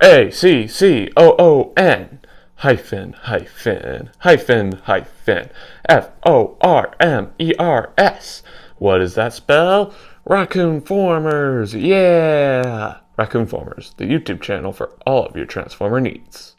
Raccoon hyphen hyphen hyphen hyphen Formers. What does that spell? Raccoon-Formers, yeah! Raccoon-Formers, the YouTube channel for all of your Transformer needs.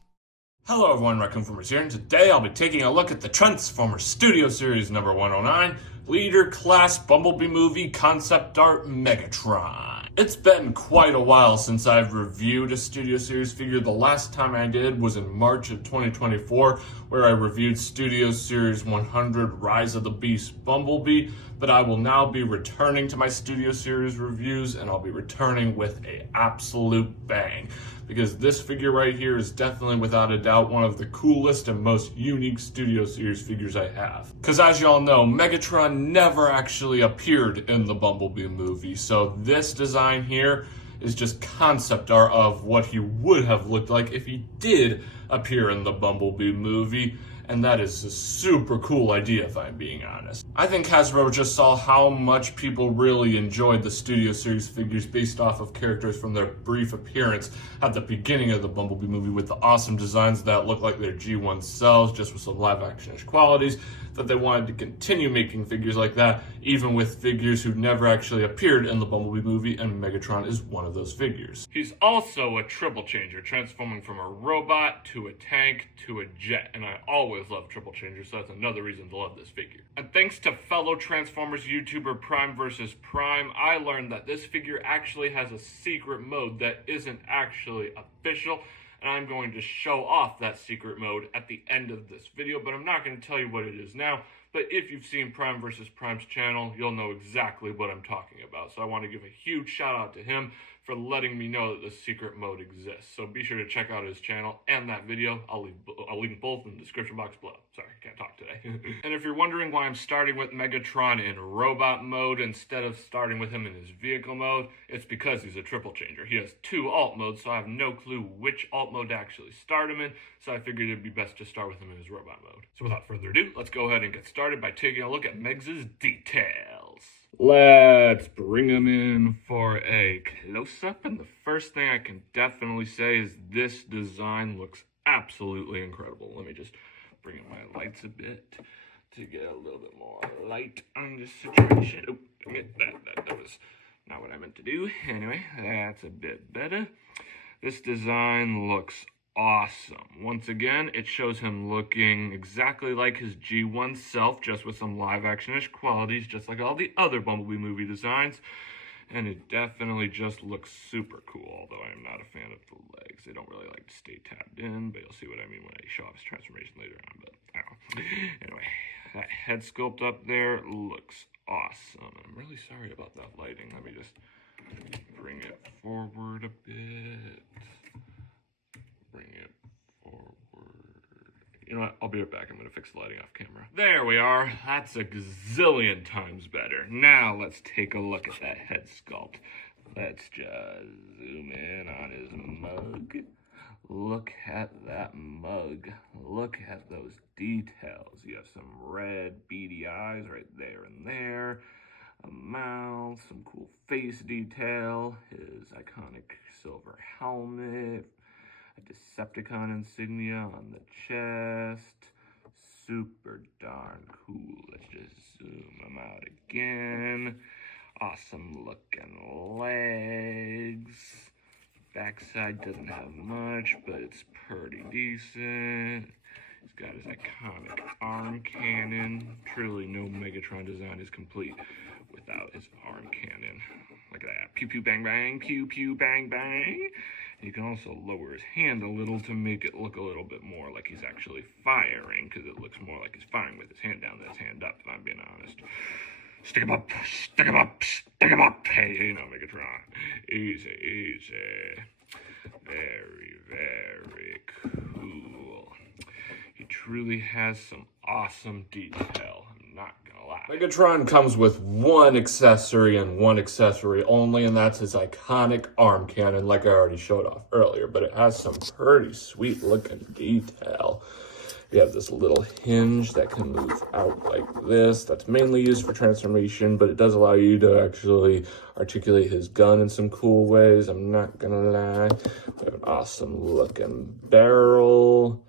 Hello everyone, Raccoon-Formers here, and today I'll be taking a look at the Transformers Studio Series number 109, Leader Class Bumblebee Movie Concept Art Megatron. It's been quite a while since I've reviewed a Studio Series figure. The last time I did was in March of 2024, where I reviewed Studio Series 100 Rise of the Beast Bumblebee, but I will now be returning to my Studio Series reviews, and I'll be returning with an absolute bang. Because this figure right here is definitely, without a doubt, one of the coolest and most unique Studio Series figures I have. Because as y'all know, Megatron never actually appeared in the Bumblebee movie, so this design here is just concept art of what he would have looked like if he did appear in the Bumblebee movie. And that is a super cool idea, if I'm being honest. I think Hasbro just saw how much people really enjoyed the Studio Series figures based off of characters from their brief appearance at the beginning of the Bumblebee movie, with the awesome designs that look like their G1 selves, just with some live action-ish qualities, that they wanted to continue making figures like that, even with figures who never actually appeared in the Bumblebee movie, and Megatron is one of those figures. He's also a triple changer, transforming from a robot to a tank to a jet, and I always love triple changers, so that's another reason to love this figure. And thanks to fellow Transformers YouTuber Prime vs. Prime, I learned that this figure actually has a secret mode that isn't actually official, and I'm going to show off that secret mode at the end of this video, but I'm not going to tell you what it is now. But if you've seen Prime vs. Prime's channel, you'll know exactly what I'm talking about. So I want to give a huge shout out to him for letting me know that the secret mode exists. So be sure to check out his channel and that video. I'll link both in the description box below. Sorry, I can't talk today. And if you're wondering why I'm starting with Megatron in robot mode instead of starting with him in his vehicle mode, it's because he's a triple changer. He has 2 alt modes, so I have no clue which alt mode to actually start him in, so I figured it'd be best to start with him in his robot mode. So without further ado, let's go ahead and get started by taking a look at Megs' details. Let's bring him in for a close-up, and the first thing I can definitely say is this design looks absolutely incredible. Let me just bring in my lights a bit to get a little bit more light on this situation. Oh, that was not what I meant to do. Anyway, that's a bit better. This design looks awesome. Once again, it shows him looking exactly like his G1 self, just with some live action-ish qualities, just like all the other Bumblebee movie designs. And it definitely just looks super cool, although I'm not a fan of the legs. They don't really like to stay tabbed in, but you'll see what I mean when I show off his transformation later on. But anyway, that head sculpt up there looks awesome. I'm really sorry about that lighting. Let me just bring it forward a bit. Bring it forward. You know what? I'll be right back. I'm going to fix the lighting off camera. There we are. That's a gazillion times better. Now let's take a look at that head sculpt. Let's just zoom in on his mug. Look at that mug. Look at those details. You have some red beady eyes right there and there. A mouth, some cool face detail. His iconic silver helmet. A Decepticon insignia on the chest. Super darn cool. Let's just zoom them out again. Awesome looking legs. Backside doesn't have much, but it's pretty decent. He's got his iconic arm cannon. Truly, no Megatron design is complete without his arm cannon. Look at that. Pew pew bang bang, pew pew bang bang. You can also lower his hand a little to make it look a little bit more like he's actually firing, because it looks more like he's firing with his hand down than his hand up, if I'm being honest. Stick him up, stick him up, stick him up. Hey, you know, Megatron. Easy, easy. Very, very cool. He truly has some awesome detail. I'm not gonna lie. Megatron comes with one accessory and one accessory only, and that's his iconic arm cannon, like I already showed off earlier, but it has some pretty sweet looking detail. We have this little hinge that can move out like this. That's mainly used for transformation, but it does allow you to actually articulate his gun in some cool ways, I'm not gonna lie. We have an awesome looking barrel.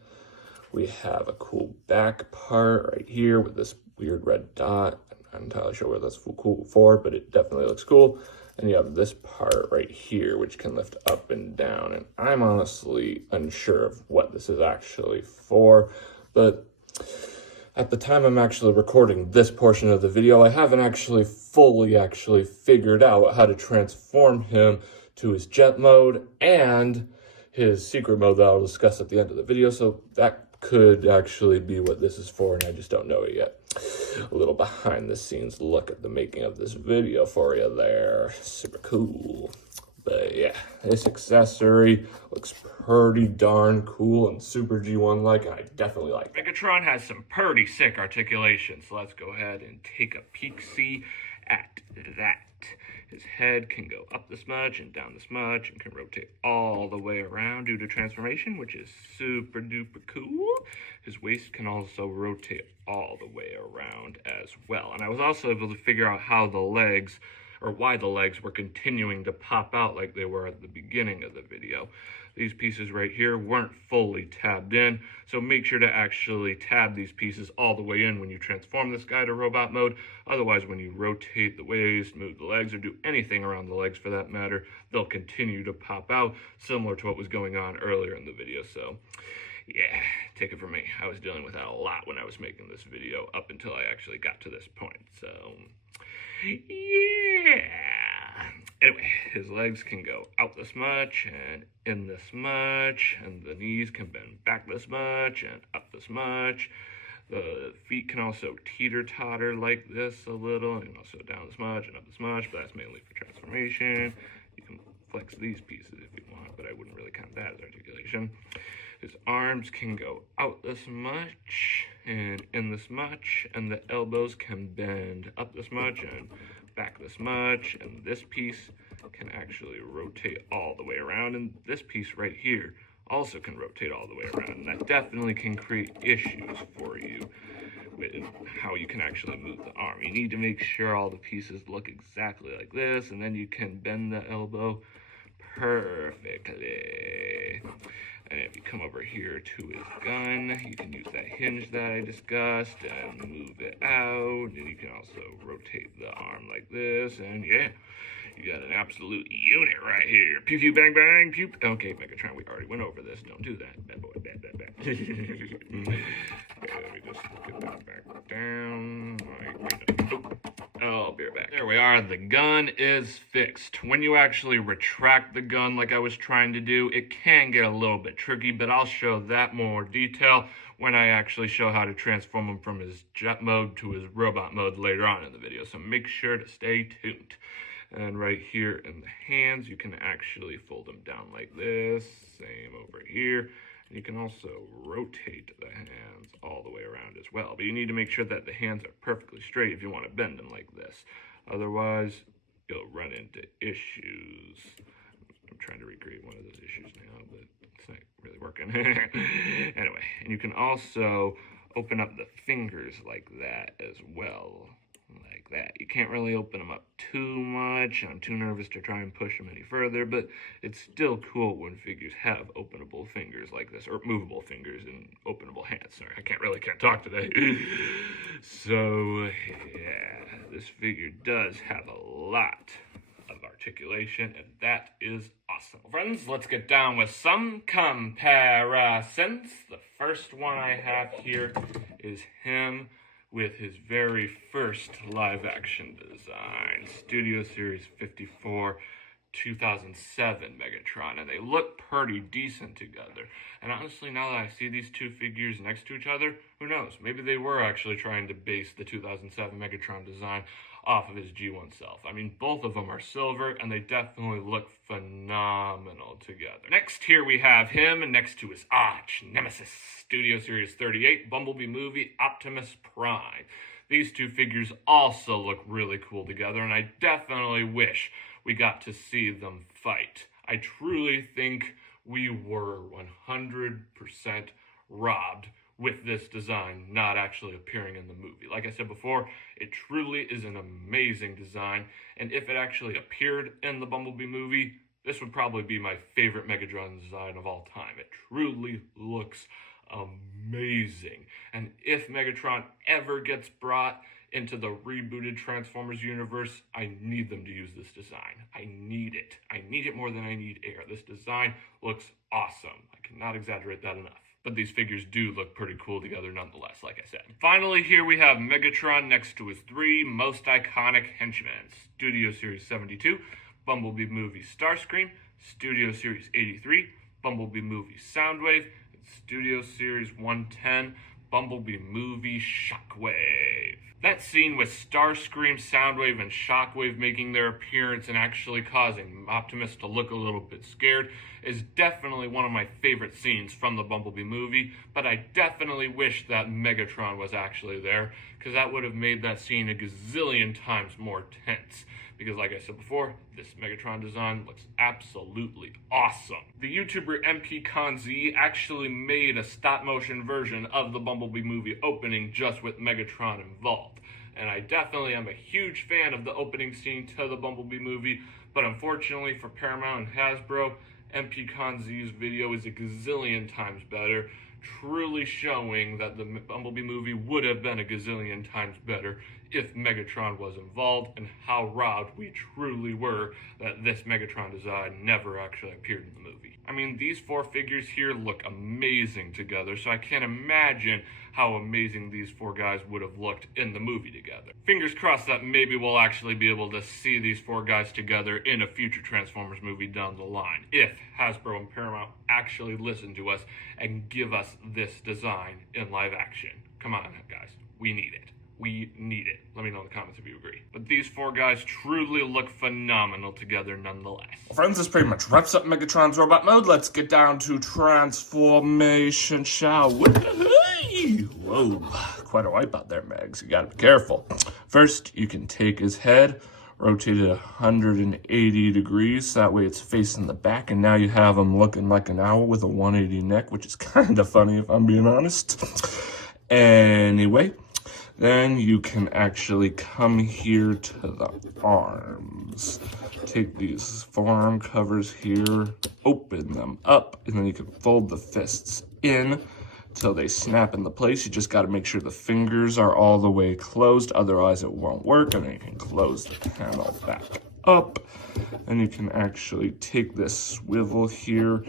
We have a cool back part right here with this weird red dot. I'm not entirely sure what that's cool for, but it definitely looks cool. And you have this part right here, which can lift up and down. And I'm honestly unsure of what this is actually for, but at the time I'm actually recording this portion of the video, I haven't actually fully figured out how to transform him to his jet mode and his secret mode that I'll discuss at the end of the video. So that could actually be what this is for, and I just don't know it yet. A little behind the scenes look at the making of this video for you there. Super cool. But yeah, this accessory looks pretty darn cool and super G1-like, and I definitely like it. Megatron has some pretty sick articulation, so let's go ahead and take a peek-see at that. His head can go up this much and down this much and can rotate all the way around due to transformation, which is super duper cool. His waist can also rotate all the way around as well. And I was also able to figure out how the legs, or why the legs were continuing to pop out like they were at the beginning of the video. These pieces right here weren't fully tabbed in, so make sure to actually tab these pieces all the way in when you transform this guy to robot mode. Otherwise, when you rotate the waist, move the legs, or do anything around the legs for that matter, they'll continue to pop out, similar to what was going on earlier in the video. So yeah, take it from me. I was dealing with that a lot when I was making this video up until I actually got to this point. So yeah. Anyway, his legs can go out this much and in this much, and the knees can bend back this much and up this much. The feet can also teeter-totter like this a little, and also down this much and up this much, but that's mainly for transformation. You can flex these pieces if you want, but I wouldn't really count that as articulation. His arms can go out this much and in this much, and the elbows can bend up this much and back this much, and this piece can actually rotate all the way around, and this piece right here also can rotate all the way around, and that definitely can create issues for you with how you can actually move the arm. You need to make sure all the pieces look exactly like this, and then you can bend the elbow perfectly. And if you come over here to his gun, you can use that hinge that I discussed and move it out. And you can also rotate the arm like this. And yeah, you got an absolute unit right here. Pew, pew, bang, bang, pew. Okay, Megatron, we already went over this. Don't do that. Bad boy, bad, bad, bad. Okay, let me just get that back down. I'll be right back. There we are. The gun is fixed. When you actually retract the gun like I was trying to do, it can get a little bit tricky, but I'll show that more detail when I actually show how to transform him from his jet mode to his robot mode later on in the video. So make sure to stay tuned. And right here in the hands, you can actually fold them down like this. Same over here. And you can also rotate the hands all the way around as well. But you need to make sure that the hands are perfectly straight if you want to bend them like this. Otherwise, you'll run into issues. I'm trying to recreate one of those issues now, but it's not really working. Anyway, and you can also open up the fingers like that as well. Like that. You can't really open them up too much. I'm too nervous to try and push them any further, but it's still cool when figures have openable fingers like this, or movable fingers and openable hands. Sorry, I can't talk today. So, yeah, this figure does have a lot of articulation, and that is awesome. Friends, let's get down with some comparisons. The first one I have here is him with his very first live-action design, Studio Series 54, 2007 Megatron, and they look pretty decent together. And honestly, now that I see these two figures next to each other, who knows? Maybe they were actually trying to base the 2007 Megatron design off of his G1 self. I mean, both of them are silver, and they definitely look phenomenal together. Next, here we have him next to his arch nemesis, Studio Series 38 Bumblebee movie, Optimus Prime. These two figures also look really cool together, and I definitely wish we got to see them fight. I truly think we were 100% robbed with this design not actually appearing in the movie. Like I said before, it truly is an amazing design, and if it actually appeared in the Bumblebee movie, this would probably be my favorite Megatron design of all time. It truly looks amazing. And if Megatron ever gets brought into the rebooted Transformers universe, I need them to use this design. I need it. I need it more than I need air. This design looks awesome. I cannot exaggerate that enough. But these figures do look pretty cool together nonetheless, like I said. Finally, here we have Megatron next to his three most iconic henchmen. Studio Series 72, Bumblebee movie Starscream, Studio Series 83, Bumblebee movie Soundwave, and Studio Series 110, Bumblebee movie Shockwave. That scene with Starscream, Soundwave, and Shockwave making their appearance and actually causing Optimus to look a little bit scared is definitely one of my favorite scenes from the Bumblebee movie, but I definitely wish that Megatron was actually there, because that would have made that scene a gazillion times more tense. Because like I said before, this Megatron design looks absolutely awesome. The YouTuber MPConZ actually made a stop-motion version of the Bumblebee movie opening just with Megatron involved. And I definitely am a huge fan of the opening scene to the Bumblebee movie, but unfortunately for Paramount and Hasbro, MPConZ's video is a gazillion times better, truly showing that the Bumblebee movie would have been a gazillion times better if Megatron was involved, and how robbed we truly were that this Megatron design never actually appeared in the movie. I mean, these four figures here look amazing together, so I can't imagine how amazing these four guys would have looked in the movie together. Fingers crossed that maybe we'll actually be able to see these four guys together in a future Transformers movie down the line, if Hasbro and Paramount actually listen to us and give us this design in live action. Come on, guys. We need it. We need it. Let me know in the comments if you agree. But these four guys truly look phenomenal together nonetheless. Well, friends, this pretty much wraps up Megatron's robot mode. Let's get down to transformation, shall we? Whoa, quite a wipeout there, Megs. You gotta be careful. First, you can take his head, rotate it 180 degrees. That way it's facing the back, and now you have him looking like an owl with a 180 neck, which is kind of funny if I'm being honest. Anyway, then you can actually come here to the arms. Take these forearm covers here, open them up, and then you can fold the fists in till they snap into place. You just got to make sure the fingers are all the way closed, otherwise it won't work. And then you can close the panel back up, and you can actually take this swivel here,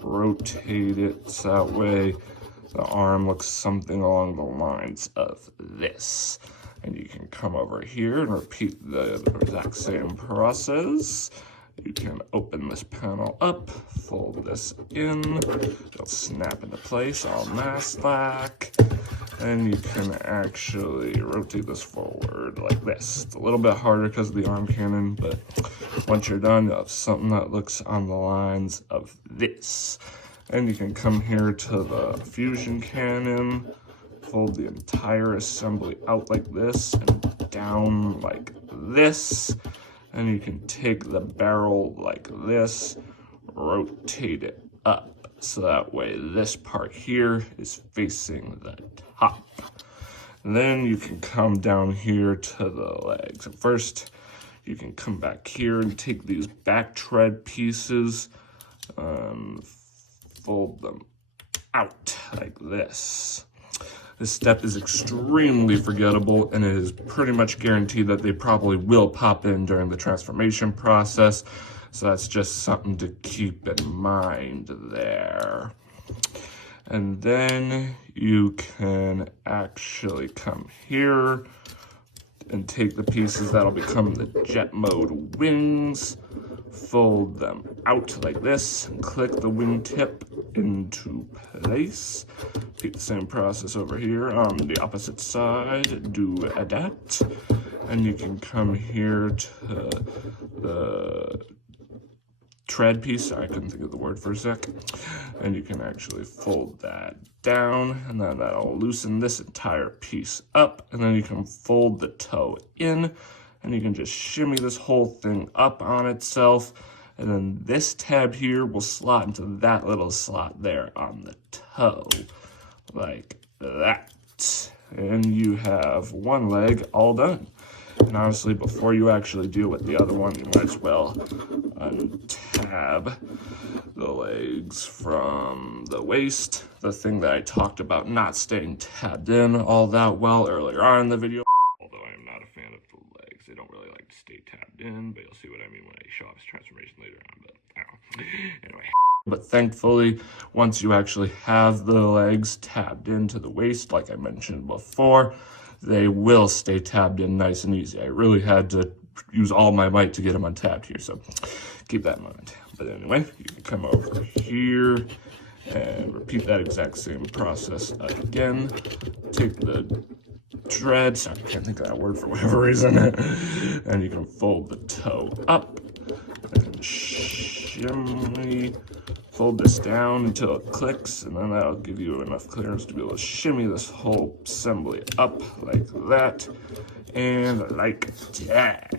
rotate it so that way the arm looks something along the lines of this. And you can come over here and repeat the exact same process. You can open this panel up, fold this in, it'll snap into place all nice-like, and you can actually rotate this forward like this. It's a little bit harder because of the arm cannon, but once you're done, you'll have something that looks on the lines of this. And you can come here to the fusion cannon, fold the entire assembly out like this and down like this. And you can take the barrel like this, rotate it up, so that way this part here is facing the top. And then you can come down here to the legs. At first, you can come back here and take these back tread pieces, fold them out like this. This step is extremely forgettable, and it is pretty much guaranteed that they probably will pop in during the transformation process. So that's just something to keep in mind there. And then you can actually come here and take the pieces that'll become the jet mode wings, fold them out like this, and click the wingtip into place. Repeat the same process over here on the opposite side, do that. And you can come here to the tread piece, I couldn't think of the word for a sec, and you can actually fold that down, and then that'll loosen this entire piece up, and then you can fold the toe in, and you can just shimmy this whole thing up on itself, and then this tab here will slot into that little slot there on the toe. like that. And you have one leg all done. And honestly, before you actually deal with the other one, you might as well untab the legs from the waist, the thing that I talked about not staying tabbed in all that well earlier on in the video. Although I am not a fan of the legs. They don't really like to stay tabbed in, but you'll see what I mean when I show off his transformation later on. But anyway. But thankfully, once you actually have the legs tabbed into the waist, like I mentioned before, they will stay tabbed in nice and easy. I really had to use all my might to get them untabbed here, so keep that in mind. But anyway, you can come over here and repeat that exact same process again. Take the tread, sorry, I can't think of that word for whatever reason, and you can fold the toe up and shimmy, fold this down until it clicks, and then that'll give you enough clearance to be able to shimmy this whole assembly up like that and like that.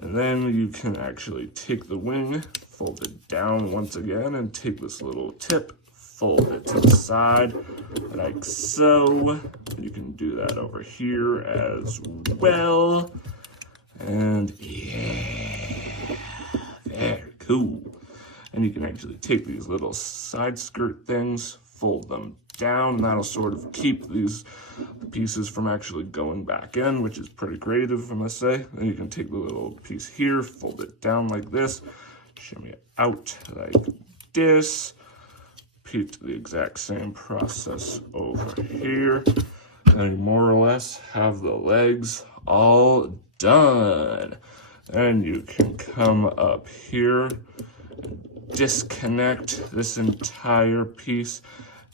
And then you can actually take the wing, fold it down once again, and take this little tip, fold it to the side like so. You can do that over here as well. And yeah, very cool. And you can actually take these little side skirt things, fold them down, and that'll sort of keep these pieces from actually going back in, which is pretty creative, I must say. Then you can take the little piece here, fold it down like this, shimmy it out like this, repeat the exact same process over here, and you more or less have the legs all done. And you can come up here, disconnect this entire piece,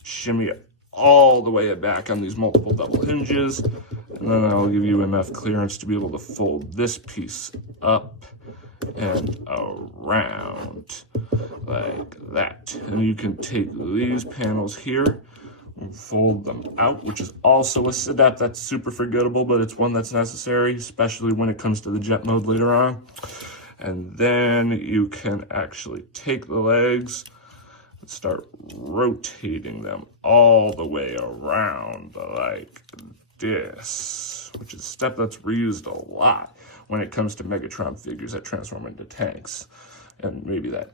shimmy it all the way back on these multiple double hinges, and then that'll give you enough clearance to be able to fold this piece up and around like that. And you can take these panels here and fold them out, which is also a step that's super forgettable, but it's one that's necessary, especially when it comes to the jet mode later on. And then you can actually take the legs and start rotating them all the way around like this, which is a step that's reused a lot when it comes to Megatron figures that transform into tanks. And maybe that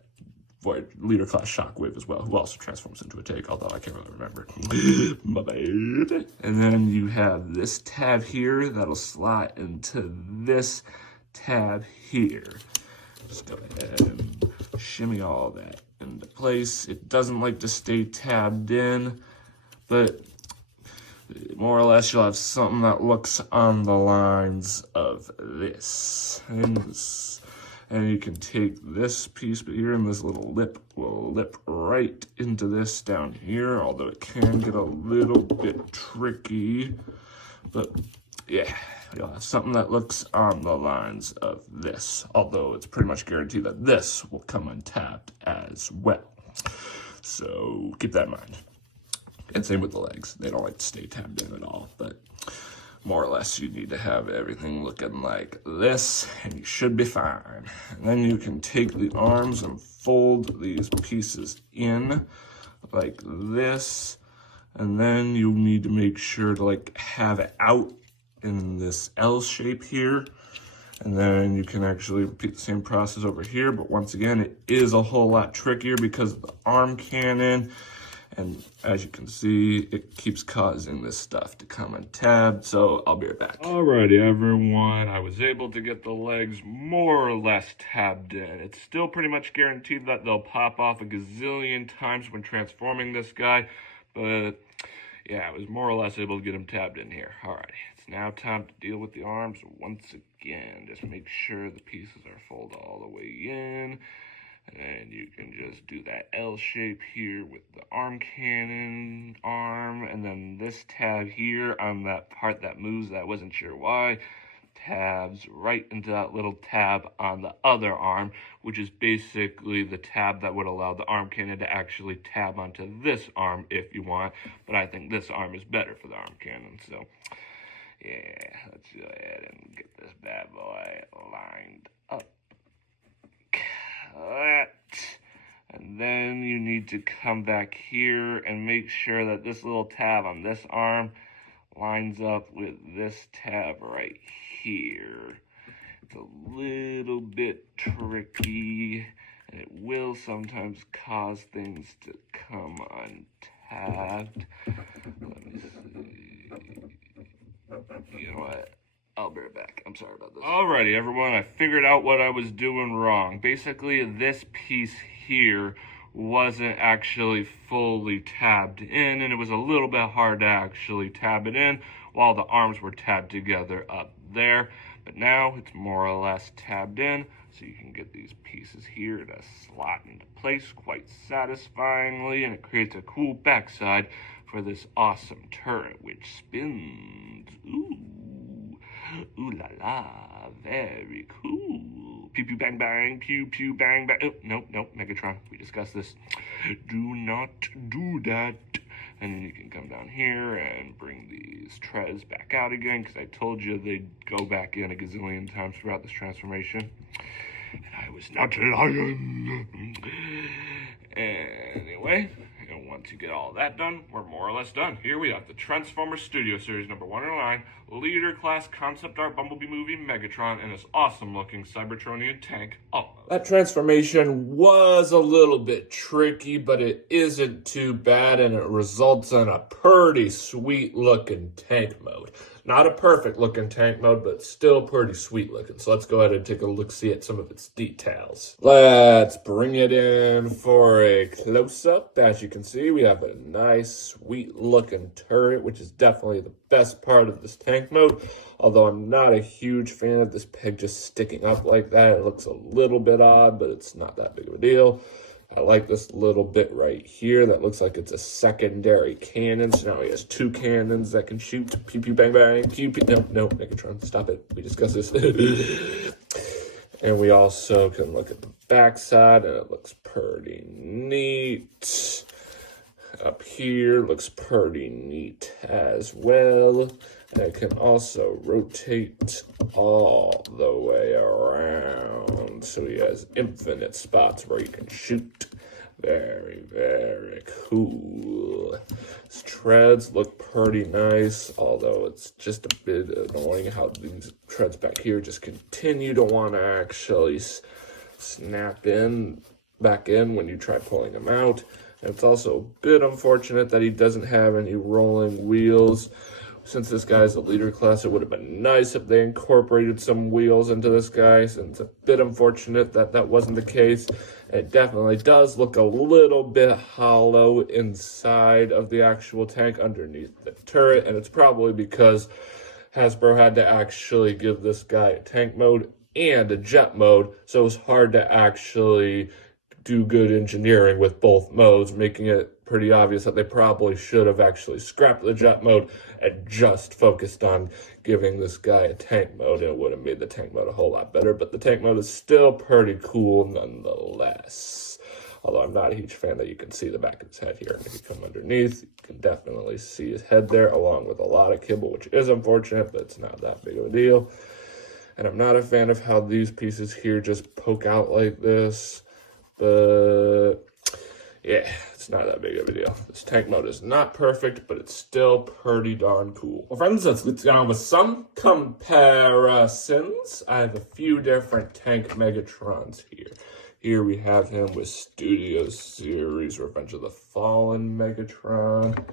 Void Leader Class Shockwave as well, who also transforms into a tank, although I can't really remember. My bad. And then you have this tab here that'll slot into this tab here. Just go ahead and shimmy all that into place. It doesn't like to stay tabbed in, but more or less you'll have something that looks on the lines of this. And you can take this piece here, and this little lip will lip right into this down here, although it can get a little bit tricky. But yeah, you'll have something that looks on the lines of this, although it's pretty much guaranteed that this will come untapped as well. So keep that in mind. And same with the legs. They don't like to stay tabbed in at all, but more or less you need to have everything looking like this, and you should be fine. And then you can take the arms and fold these pieces in like this, and then you need to make sure to like have it out in this L shape here. And then you can actually repeat the same process over here, but once again, it is a whole lot trickier because of the arm cannon. And as you can see, it keeps causing this stuff to come untabbed, so I'll be right back. Alrighty, everyone. I was able to get the legs more or less tabbed in. It's still pretty much guaranteed that they'll pop off a gazillion times when transforming this guy, but yeah, I was more or less able to get them tabbed in here. Alrighty, it's now time to deal with the arms once again. Just make sure the pieces are folded all the way in. And you can just do that L shape here with the arm cannon arm, and then this tab here on that part that moves that I wasn't sure why, tabs right into that little tab on the other arm, which is basically the tab that would allow the arm cannon to actually tab onto this arm if you want, but I think this arm is better for the arm cannon, so yeah, let's go ahead and get this bad boy lined up. That. And then you need to come back here and make sure that this little tab on this arm lines up with this tab right here. It's a little bit tricky, and it will sometimes cause things to come untabbed. Let me see. You know what? I'll be right back. I'm sorry about this. Alrighty, everyone. I figured out what I was doing wrong. Basically, this piece here wasn't actually fully tabbed in, and it was a little bit hard to actually tab it in while the arms were tabbed together up there. But now it's more or less tabbed in, so you can get these pieces here to slot into place quite satisfyingly, and it creates a cool backside for this awesome turret, which spins. Ooh la la, very cool. Pew pew bang bang, pew pew bang bang. Oh, nope, Megatron, we discussed this. Do not do that. And then you can come down here and bring these treads back out again, because I told you they'd go back in a gazillion times throughout this transformation. And I was not lying. Anyway, and once you get all that done, we're more or less done. Here we have the Transformers Studio Series number 109, Leader Class Concept Art Bumblebee Movie Megatron, and this awesome looking Cybertronian tank. That transformation was a little bit tricky, but it isn't too bad, and it results in a pretty sweet looking tank mode. Not a perfect looking tank mode, but still pretty sweet looking. So let's go ahead and take a look-see at some of its details. Let's bring it in for a close-up. As you can see, we have a nice, sweet looking turret, which is definitely the best part of this tank mode. Although I'm not a huge fan of this peg just sticking up like that. It looks a little bit odd, but it's not that big of a deal. I like this little bit right here that looks like it's a secondary cannon. So now he has two cannons that can shoot. Pew, pew, bang, bang. Pew, pew. No, Megatron, stop it. We discussed this. And we also can look at the backside, and it looks pretty neat. Up here looks pretty neat as well. And it can also rotate all the way around. So he has infinite spots where he can shoot. Very, very cool. His treads look pretty nice, although it's just a bit annoying how these treads back here just continue to want to actually snap back in when you try pulling them out. And it's also a bit unfortunate that he doesn't have any rolling wheels. Since this guy's a leader class, it would have been nice if they incorporated some wheels into this guy. Since it's a bit unfortunate that that wasn't the case. It definitely does look a little bit hollow inside of the actual tank underneath the turret. And it's probably because Hasbro had to actually give this guy a tank mode and a jet mode. So it was hard to actually do good engineering with both modes, making it pretty obvious that they probably should have actually scrapped the jet mode and just focused on giving this guy a tank mode. It would have made the tank mode a whole lot better, but the tank mode is still pretty cool nonetheless. Although I'm not a huge fan that you can see the back of his head here. And if you come underneath, you can definitely see his head there, along with a lot of kibble, which is unfortunate, but it's not that big of a deal. And I'm not a fan of how these pieces here just poke out like this. But yeah, it's not that big of a deal. This tank mode is not perfect, but it's still pretty darn cool. Well, friends, let's get down with some comparisons. I have a few different tank Megatrons here. Here we have him with Studio Series Revenge of the Fallen Megatron.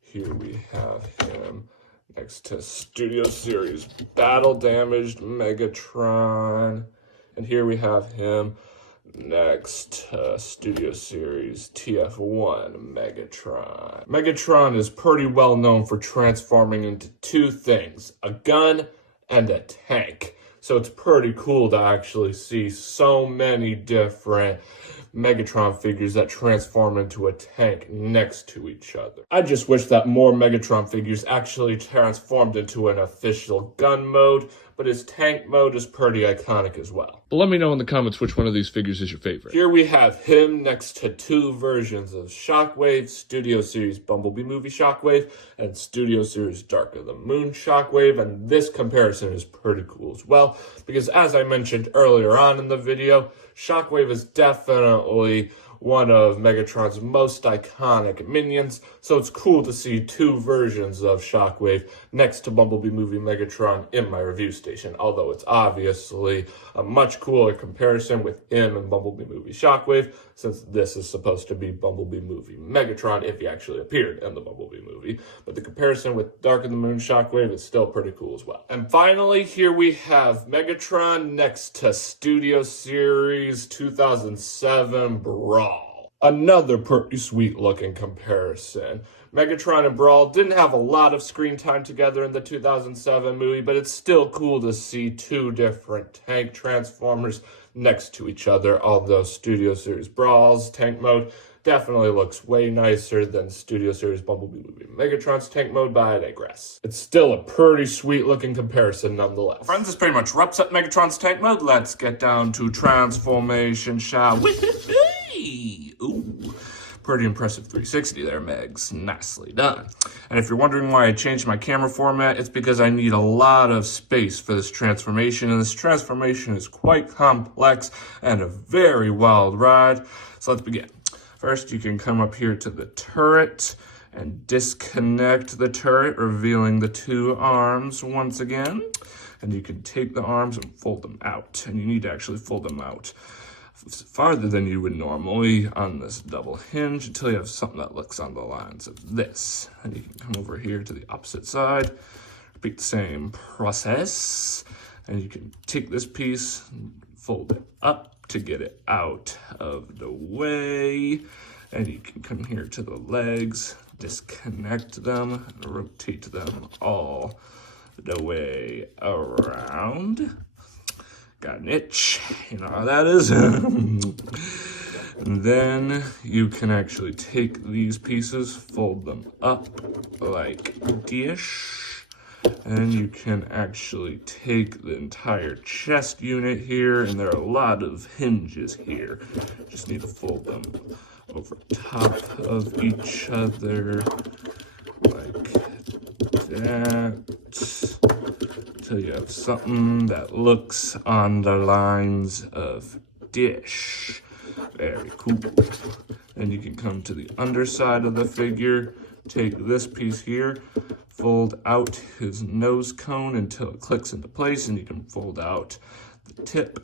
Here we have him next to Studio Series Battle Damaged Megatron. And here we have him next, Studio Series TF1 Megatron. Megatron is pretty well known for transforming into two things, a gun and a tank. So it's pretty cool to actually see so many different Megatron figures that transform into a tank next to each other. I just wish that more Megatron figures actually transformed into an official gun mode, but his tank mode is pretty iconic as well. But let me know in the comments which one of these figures is your favorite. Here we have him next to two versions of Shockwave, Studio Series Bumblebee Movie Shockwave, and Studio Series Dark of the Moon Shockwave, and this comparison is pretty cool as well, because as I mentioned earlier on in the video, Shockwave is definitely one of Megatron's most iconic minions, so it's cool to see two versions of Shockwave next to Bumblebee movie Megatron in my review station, although it's obviously a much cooler comparison with him and Bumblebee movie Shockwave, since this is supposed to be Bumblebee movie Megatron if he actually appeared in the Bumblebee movie. But the comparison with Dark of the Moon Shockwave is still pretty cool as well. And finally, here we have Megatron next to Studio Series 2007 Brawl. Another pretty sweet looking comparison. Megatron and Brawl didn't have a lot of screen time together in the 2007 movie, but it's still cool to see two different tank Transformers next to each other, although Studio Series Brawl's tank mode definitely looks way nicer than Studio Series Bumblebee movie Megatron's tank mode, but I digress. It's still a pretty sweet looking comparison nonetheless. Friends, this pretty much wraps up Megatron's tank mode. Let's get down to transformation, shall we? Ooh. Pretty impressive 360 there, Megs. Nicely done. And if you're wondering why I changed my camera format, it's because I need a lot of space for this transformation, and this transformation is quite complex and a very wild ride. So let's begin. First, you can come up here to the turret and disconnect the turret, revealing the two arms once again. And you can take the arms and fold them out, and you need to actually fold them out farther than you would normally on this double hinge until you have something that looks on the lines of this. And you can come over here to the opposite side, repeat the same process, and you can take this piece and fold it up to get it out of the way. And you can come here to the legs, disconnect them, and rotate them all the way around. Got an itch, you know how that is. And then you can actually take these pieces, fold them up like dish, and you can actually take the entire chest unit here, and there are a lot of hinges here. Just need to fold them over top of each other like that, till you have something that looks on the lines of dish. Very cool. Then you can come to the underside of the figure, take this piece here, fold out his nose cone until it clicks into place, and you can fold out the tip,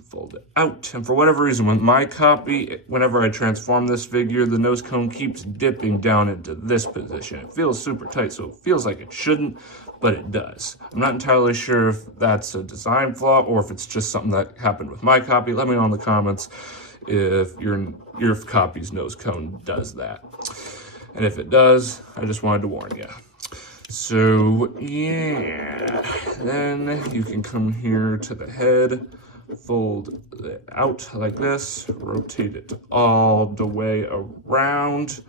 fold it out. And for whatever reason, with my copy, whenever I transform this figure, the nose cone keeps dipping down into this position. It feels super tight, so it feels like it shouldn't, but it does. I'm not entirely sure if that's a design flaw or if it's just something that happened with my copy. Let me know in the comments if your copy's nose cone does that. And if it does, I just wanted to warn you. So yeah, then you can come here to the head, fold it out like this, rotate it all the way around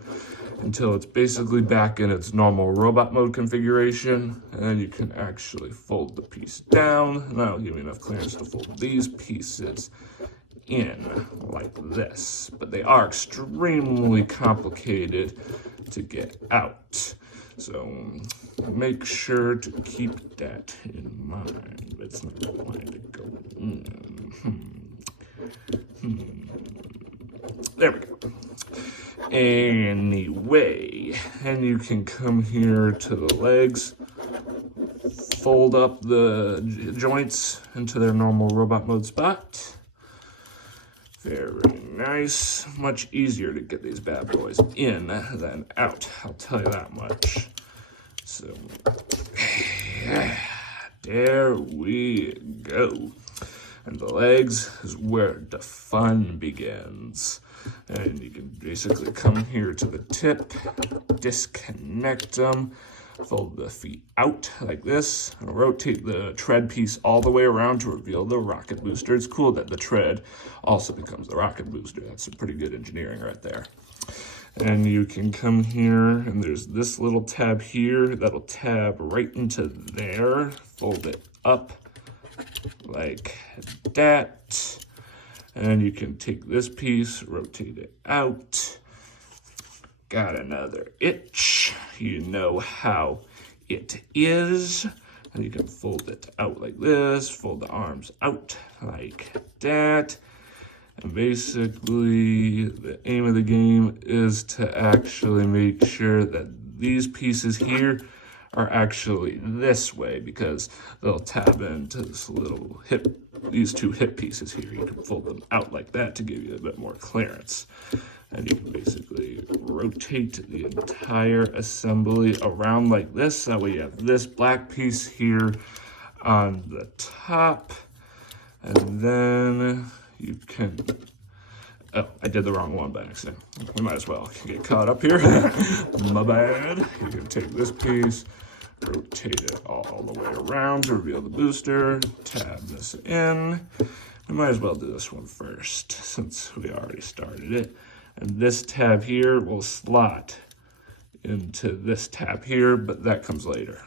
until it's basically back in its normal robot mode configuration. And then you can actually fold the piece down, and that'll give me enough clearance to fold these pieces in like this. But they are extremely complicated to get out, so make sure to keep that in mind. It's not going to go in. There we go. Anyway, and you can come here to the legs, fold up the joints into their normal robot mode spot. Very nice. Much easier to get these bad boys in than out, I'll tell you that much. So, yeah, there we go. And the legs is where the fun begins. And you can basically come here to the tip, disconnect them, fold the feet out like this, and rotate the tread piece all the way around to reveal the rocket booster. It's cool that the tread also becomes the rocket booster. That's some pretty good engineering right there. And you can come here, and there's this little tab here that'll tab right into there. Fold it up like that. And you can take this piece, rotate it out. Got another itch. You know how it is. And you can fold it out like this, fold the arms out like that. And basically, the aim of the game is to actually make sure that these pieces here are actually this way, because they'll tab into this little hip, these two hip pieces here. You can fold them out like that to give you a bit more clearance. And you can basically rotate the entire assembly around like this. That way you have this black piece here on the top. And then you can, oh, I did the wrong one by accident. We might as well get caught up here. My bad. You can take this piece, rotate it all the way around to reveal the booster, tab this in. We might as well do this one first since we already started it. And this tab here will slot into this tab here, but that comes later.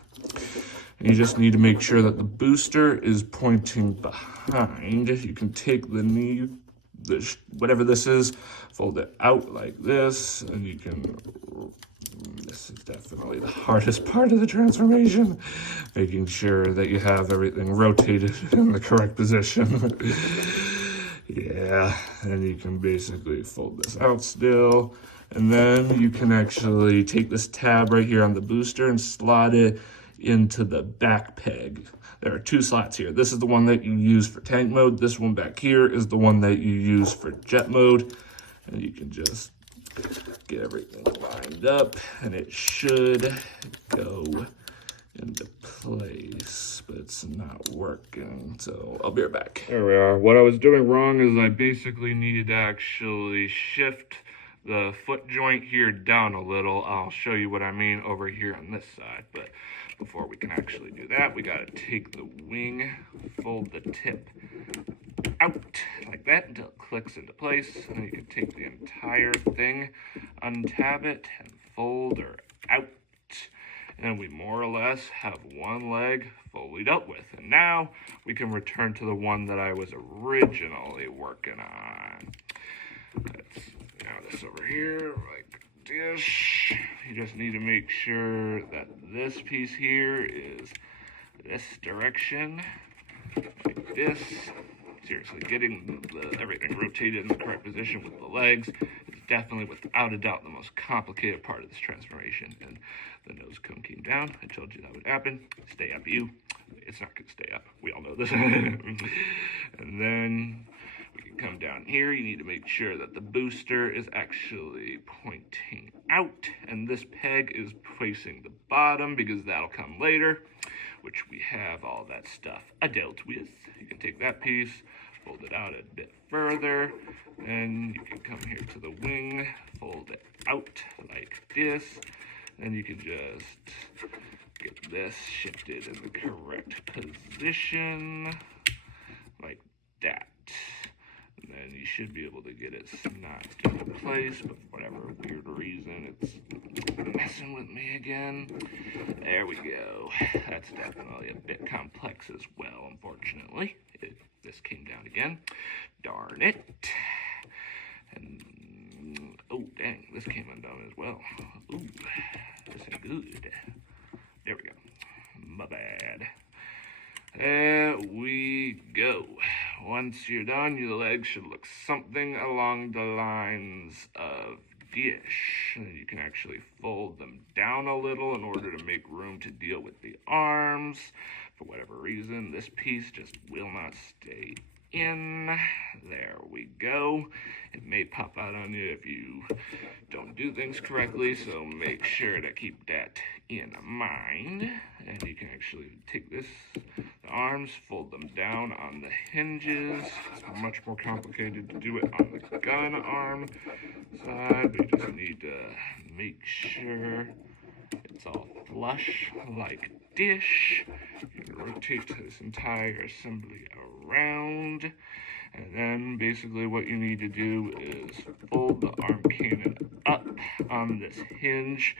And you just need to make sure that the booster is pointing behind. You can take the knee, whatever this is, fold it out like this, and you can, this is definitely the hardest part of the transformation, making sure that you have everything rotated in the correct position. Yeah, and you can basically fold this out still, and then you can actually take this tab right here on the booster and slot it into the back peg. There are two slots here. This is the one that you use for tank mode. This one back here is the one that you use for jet mode, and you can just get everything lined up, and it should go into place, but it's not working, so I'll be right back. There we are. What I was doing wrong is I basically needed to actually shift the foot joint here down a little. I'll show you what I mean over here on this side, but before we can actually do that, we gotta take the wing, fold the tip out like that until it clicks into place, and then you can take the entire thing, untab it, and fold her out. And we more or less have one leg fully dealt with. And now we can return to the one that I was originally working on. Let's now this over here like this. You just need to make sure that this piece here is this direction, like this. Seriously, getting everything rotated in the correct position with the legs is definitely, without a doubt, the most complicated part of this transformation. And the nose cone came down. I told you that would happen. Stay up, you. It's not going to stay up. We all know this. And then we can come down here. You need to make sure that the booster is actually pointing out, and this peg is facing the bottom because that'll come later, which we have all that stuff dealt with. You can take that piece, fold it out a bit further, and you can come here to the wing, fold it out like this, and you can just get this shifted in the correct position, like that. And then you should be able to get it snapped into place, but for whatever weird reason, it's messing with me again. There we go. That's definitely a bit complex as well, unfortunately. This came down again. Darn it. And, oh, dang, this came undone as well. Ooh, this is good. There we go. My bad. There we go. Once you're done, your legs should look something along the lines of dish. And you can actually fold them down a little in order to make room to deal with the arms. For whatever reason, this piece just will not stay in. There we go. It may pop out on you if you don't do things correctly, so make sure to keep that in mind. And you can actually take this, the arms, fold them down on the hinges. It's much more complicated to do it on the gun arm side, but you just need to make sure it's all flush like dish. You can rotate this entire assembly around, and then basically what you need to do is fold the arm cannon up on this hinge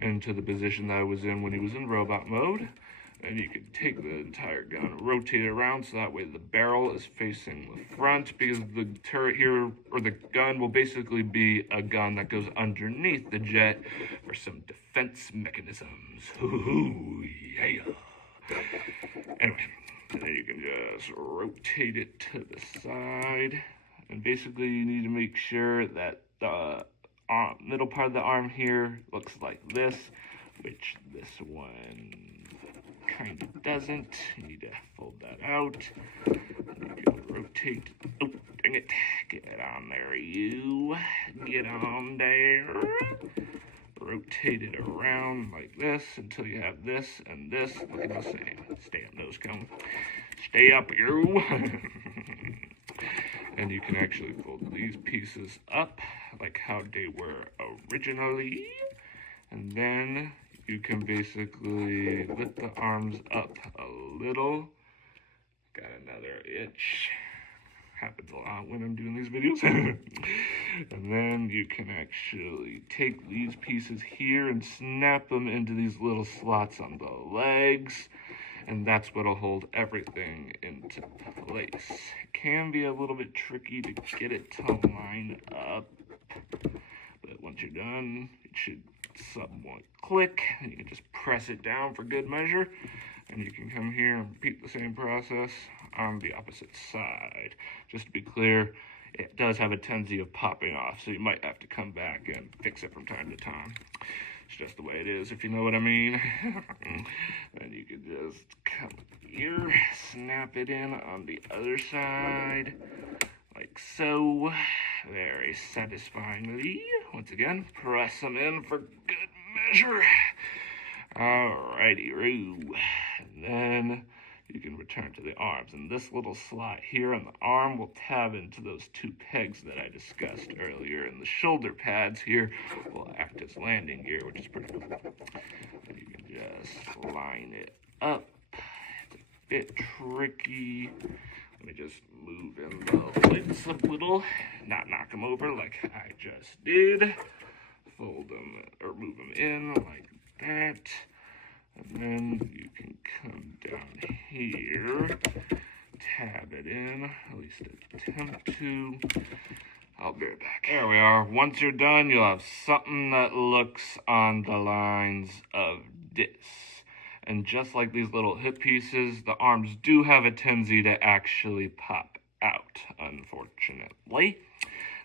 into the position that I was in when he was in robot mode. And you can take the entire gun, rotate it around so that way the barrel is facing the front, because the turret here, or the gun, will basically be a gun that goes underneath the jet for some defense mechanisms. Ooh, yeah. Anyway, and then you can just rotate it to the side, And basically you need to make sure that the middle part of the arm here looks like this, which this one kind of doesn't. You need to fold that out. You can rotate. Oh, dang it. Get on there, you. Get on there. Rotate it around like this until you have this and this. Look at the same. Stay up, nose cone. Stay up, you. And you can actually fold these pieces up like how they were originally. And then you can basically lift the arms up a little. Got another itch. Happens a lot when I'm doing these videos. And then you can actually take these pieces here and snap them into these little slots on the legs. And that's what'll hold everything into place. It can be a little bit tricky to get it to line up. But once you're done, it should somewhat click. And you can just press it down for good measure. And you can come here and repeat the same process on the opposite side. Just to be clear, it does have a tendency of popping off, so you might have to come back and fix it from time to time. It's just the way it is, if you know what I mean. Then you can just come here, snap it in on the other side, like so. Very satisfyingly. Once again, press them in for good measure. Alrighty-roo. And then you can return to the arms. And this little slot here on the arm will tab into those two pegs that I discussed earlier. And the shoulder pads here will act as landing gear, which is pretty cool. And you can just line it up. It's a bit tricky. Let me just move in the lights a little. Not knock them over like I just did. Fold them or move them in like that. And then you can come down here, tab it in, at least attempt to. I'll be right back. There we are. Once you're done, you'll have something that looks on the lines of this. And just like these little hip pieces, the arms do have a tendency to actually pop out, unfortunately.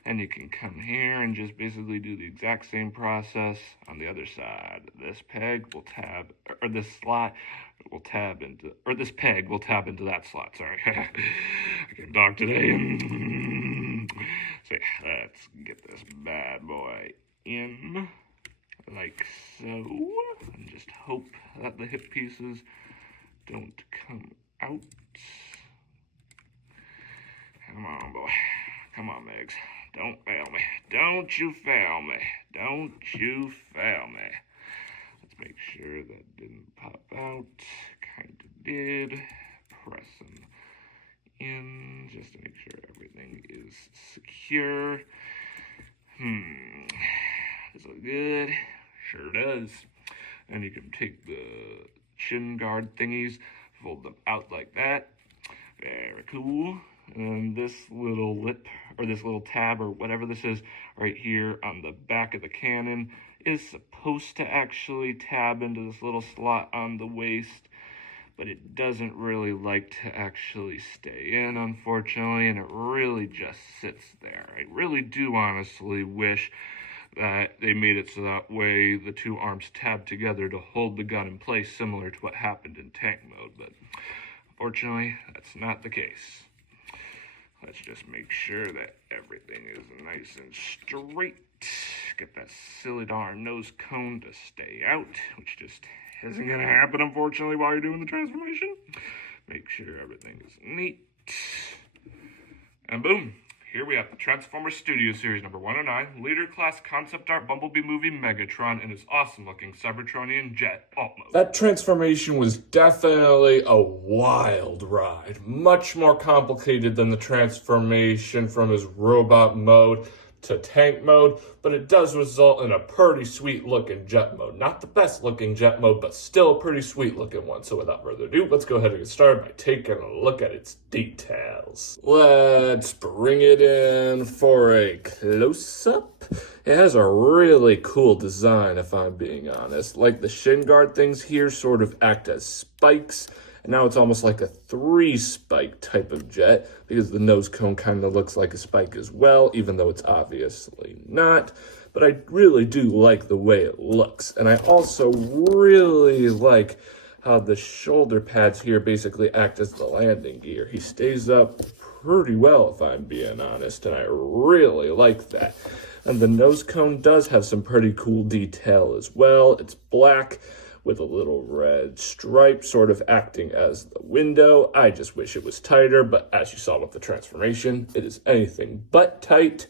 And you can come here and just basically do the exact same process on the other side. This peg will tab, or this slot will tab into, or this peg will tab into that slot, sorry. I can talk today. So let's get this bad boy in, like so. And just hope that the hip pieces don't come out. Come on, boy. Come on, Megs. Don't fail me. Don't you fail me. Don't you fail me. Let's make sure that didn't pop out. Kind of did. Press them in just to make sure everything is secure. Does it look good? Sure does. And you can take the shin guard thingies, fold them out like that. Very cool. And this little lip, or this little tab, or whatever this is, right here on the back of the cannon, is supposed to actually tab into this little slot on the waist, but it doesn't really like to actually stay in, unfortunately, and it really just sits there. I really do honestly wish that they made it so that way the two arms tab together to hold the gun in place, similar to what happened in tank mode, but unfortunately, that's not the case. Let's just make sure that everything is nice and straight. Get that silly darn nose cone to stay out, which just isn't going to happen, unfortunately, while you're doing the transformation. Make sure everything is neat. And boom. Here we have the Transformers Studio Series number 109, Leader Class Concept Art Bumblebee Movie Megatron in his awesome-looking Cybertronian jet alt mode. That transformation was definitely a wild ride. Much more complicated than the transformation from his robot mode to tank mode, but it does result in a pretty sweet looking jet mode. Not the best looking jet mode, but still a pretty sweet looking one. So without further ado, let's go ahead and get started by taking a look at its details. Let's bring it in for a close-up. It has a really cool design, if I'm being honest. Like the shin guard things here sort of act as spikes, And now it's almost like a 3-spike type of jet because the nose cone kind of looks like a spike as well, even though it's obviously not. But I really do like the way it looks. And I also really like how the shoulder pads here basically act as the landing gear. He stays up pretty well, if I'm being honest, and I really like that. And the nose cone does have some pretty cool detail as well. It's black with a little red stripe sort of acting as the window. I just wish it was tighter, but as you saw with the transformation, it is anything but tight.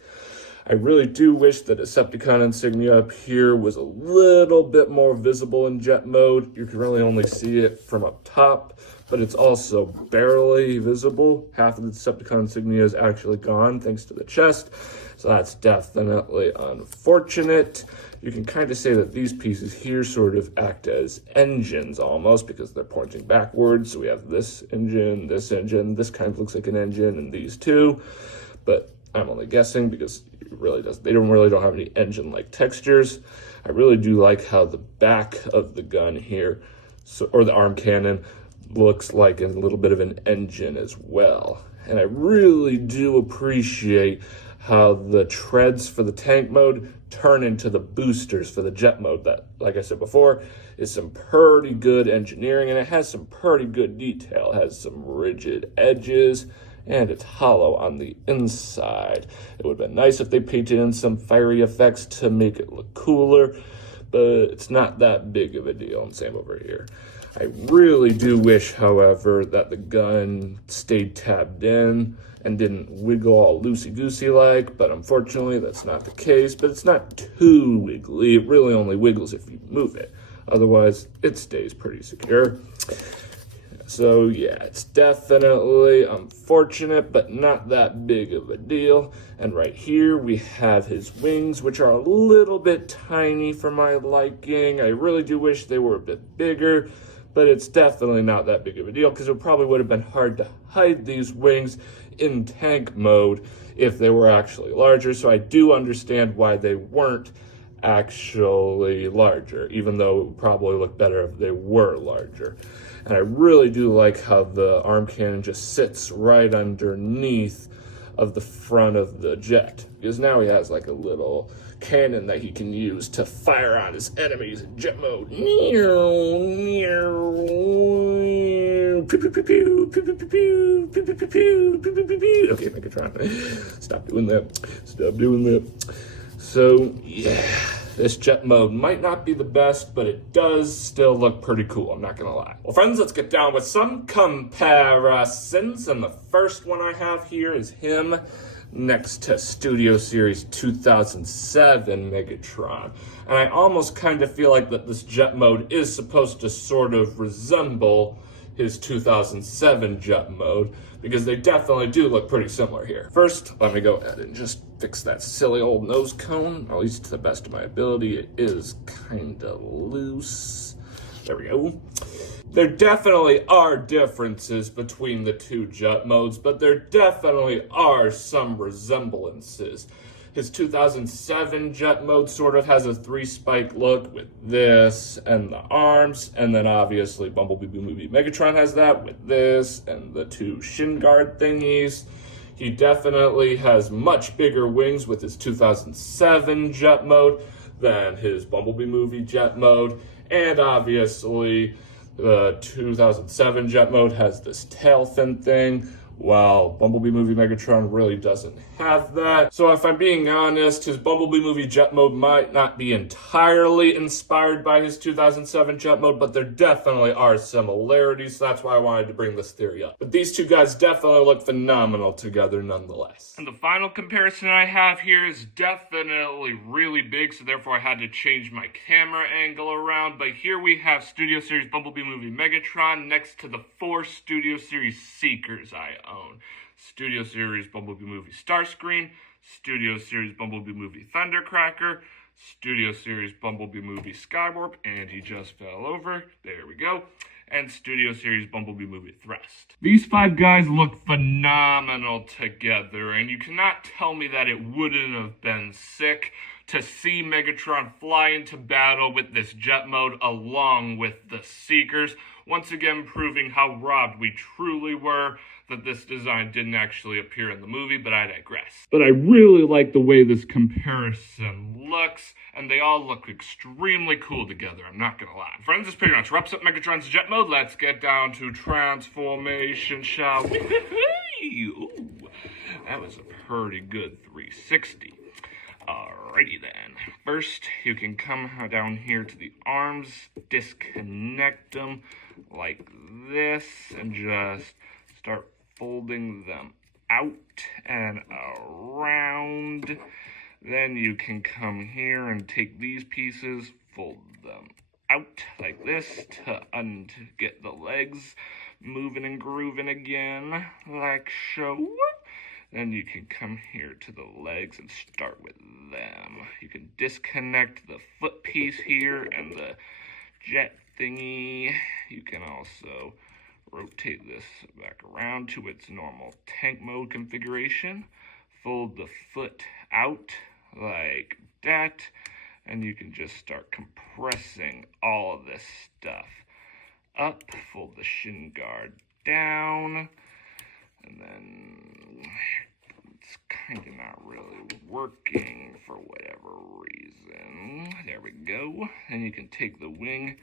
I really do wish the Decepticon insignia up here was a little bit more visible in jet mode. You can really only see it from up top, but it's also barely visible. Half of the Decepticon insignia is actually gone thanks to the chest, so that's definitely unfortunate. You can kind of say that these pieces here sort of act as engines almost because they're pointing backwards. So we have this engine, this kind of looks like an engine, and these two, but I'm only guessing because they don't really have any engine-like textures. I really do like how the back of the gun here, or the arm cannon, looks like a little bit of an engine as well. And I really do appreciate how the treads for the tank mode turn into the boosters for the jet mode. That, like I said before, is some pretty good engineering, and it has some pretty good detail. It has some rigid edges, and it's hollow on the inside. It would have been nice if they painted in some fiery effects to make it look cooler, but it's not that big of a deal, and same over here. I really do wish, however, that the gun stayed tabbed in and didn't wiggle all loosey-goosey like, but unfortunately that's not the case. But it's not too wiggly. It really only wiggles if you move it. Otherwise, it stays pretty secure. So yeah, it's definitely unfortunate, but not that big of a deal. And right here we have his wings, which are a little bit tiny for my liking. I really do wish they were a bit bigger, but it's definitely not that big of a deal because it probably would have been hard to hide these wings in tank mode if they were actually larger. So I do understand why they weren't actually larger, even though it would probably look better if they were larger. And I really do like how the arm cannon just sits right underneath of the front of the jet, because now he has like a little cannon that he can use to fire on his enemies in jet mode. Okay, Megatron, stop doing that. So yeah, this jet mode might not be the best, but it does still look pretty cool, I'm not gonna lie. Well, friends, let's get down with some comparisons, and the first one I have here is him next to Studio Series 2007 Megatron. And I almost kind of feel like that this jet mode is supposed to sort of resemble his 2007 jet mode, because they definitely do look pretty similar here. First, let me go ahead and just fix that silly old nose cone, at least to the best of my ability. It is kind of loose. There we go. There definitely are differences between the two jet modes, but there definitely are some resemblances. His 2007 jet mode sort of has a 3-spike look with this and the arms, and then obviously Bumblebee Bumblebee Megatron has that with this and the 2 shin guard thingies. He definitely has much bigger wings with his 2007 jet mode than his Bumblebee movie jet mode, and obviously the 2007 jet mode has this tail fin thing, while Bumblebee Movie Megatron really doesn't have that. So if I'm being honest, his Bumblebee Movie jet mode might not be entirely inspired by his 2007 jet mode, but there definitely are similarities, so that's why I wanted to bring this theory up. But these two guys definitely look phenomenal together nonetheless. And the final comparison I have here is definitely really big, so therefore I had to change my camera angle around. But here we have Studio Series Bumblebee Movie Megatron next to the 4 Studio Series Seekers I own. Studio Series Bumblebee Movie Starscream, Studio Series Bumblebee Movie Thundercracker, Studio Series Bumblebee Movie Skywarp, and he just fell over, there we go, and Studio Series Bumblebee Movie Thrust. These 5 guys look phenomenal together, and you cannot tell me that it wouldn't have been sick to see Megatron fly into battle with this jet mode along with the Seekers, once again proving how robbed we truly were that this design didn't actually appear in the movie, but I digress. But I really like the way this comparison looks, and they all look extremely cool together, I'm not gonna lie. Friends, this pretty much wraps up Megatron's jet mode. Let's get down to transformation, shall we? Ooh, that was a pretty good 360. Alrighty then. First, you can come down here to the arms, disconnect them like this, and just start folding them out and around. Then you can come here and take these pieces, fold them out like this to get the legs moving and grooving again, like so. Then you can come here to the legs and start with them. You can disconnect the foot piece here and the jet thingy. You can also rotate this back around to its normal tank mode configuration. Fold the foot out like that. And you can just start compressing all of this stuff up. Fold the shin guard down. And then it's kind of not really working for whatever reason. There we go. And you can take the wing,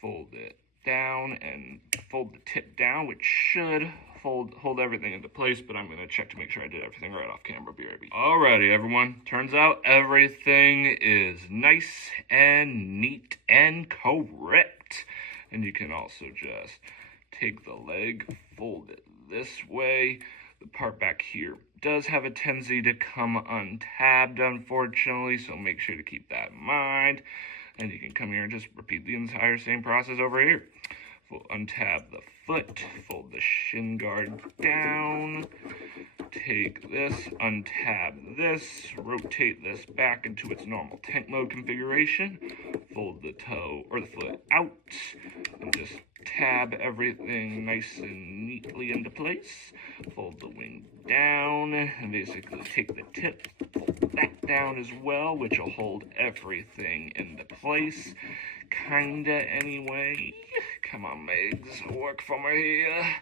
fold it down, and fold the tip down, which should hold everything into place, but I'm going to check to make sure I did everything right off camera. BRB. Alrighty, everyone. Turns out everything is nice and neat and correct. And you can also just take the leg, fold it this way. The part back here does have a tendency to come untabbed, unfortunately, so make sure to keep that in mind. And you can come here and just repeat the entire same process over here. Untab the foot, fold the shin guard down, take this, untab this, rotate this back into its normal tank mode configuration, fold the toe or the foot out, and just tab everything nice and neatly into place. Fold the wing down, and basically take the tip, fold that down as well, which will hold everything into place. Kinda anyway. Come on, Megs, work for me here.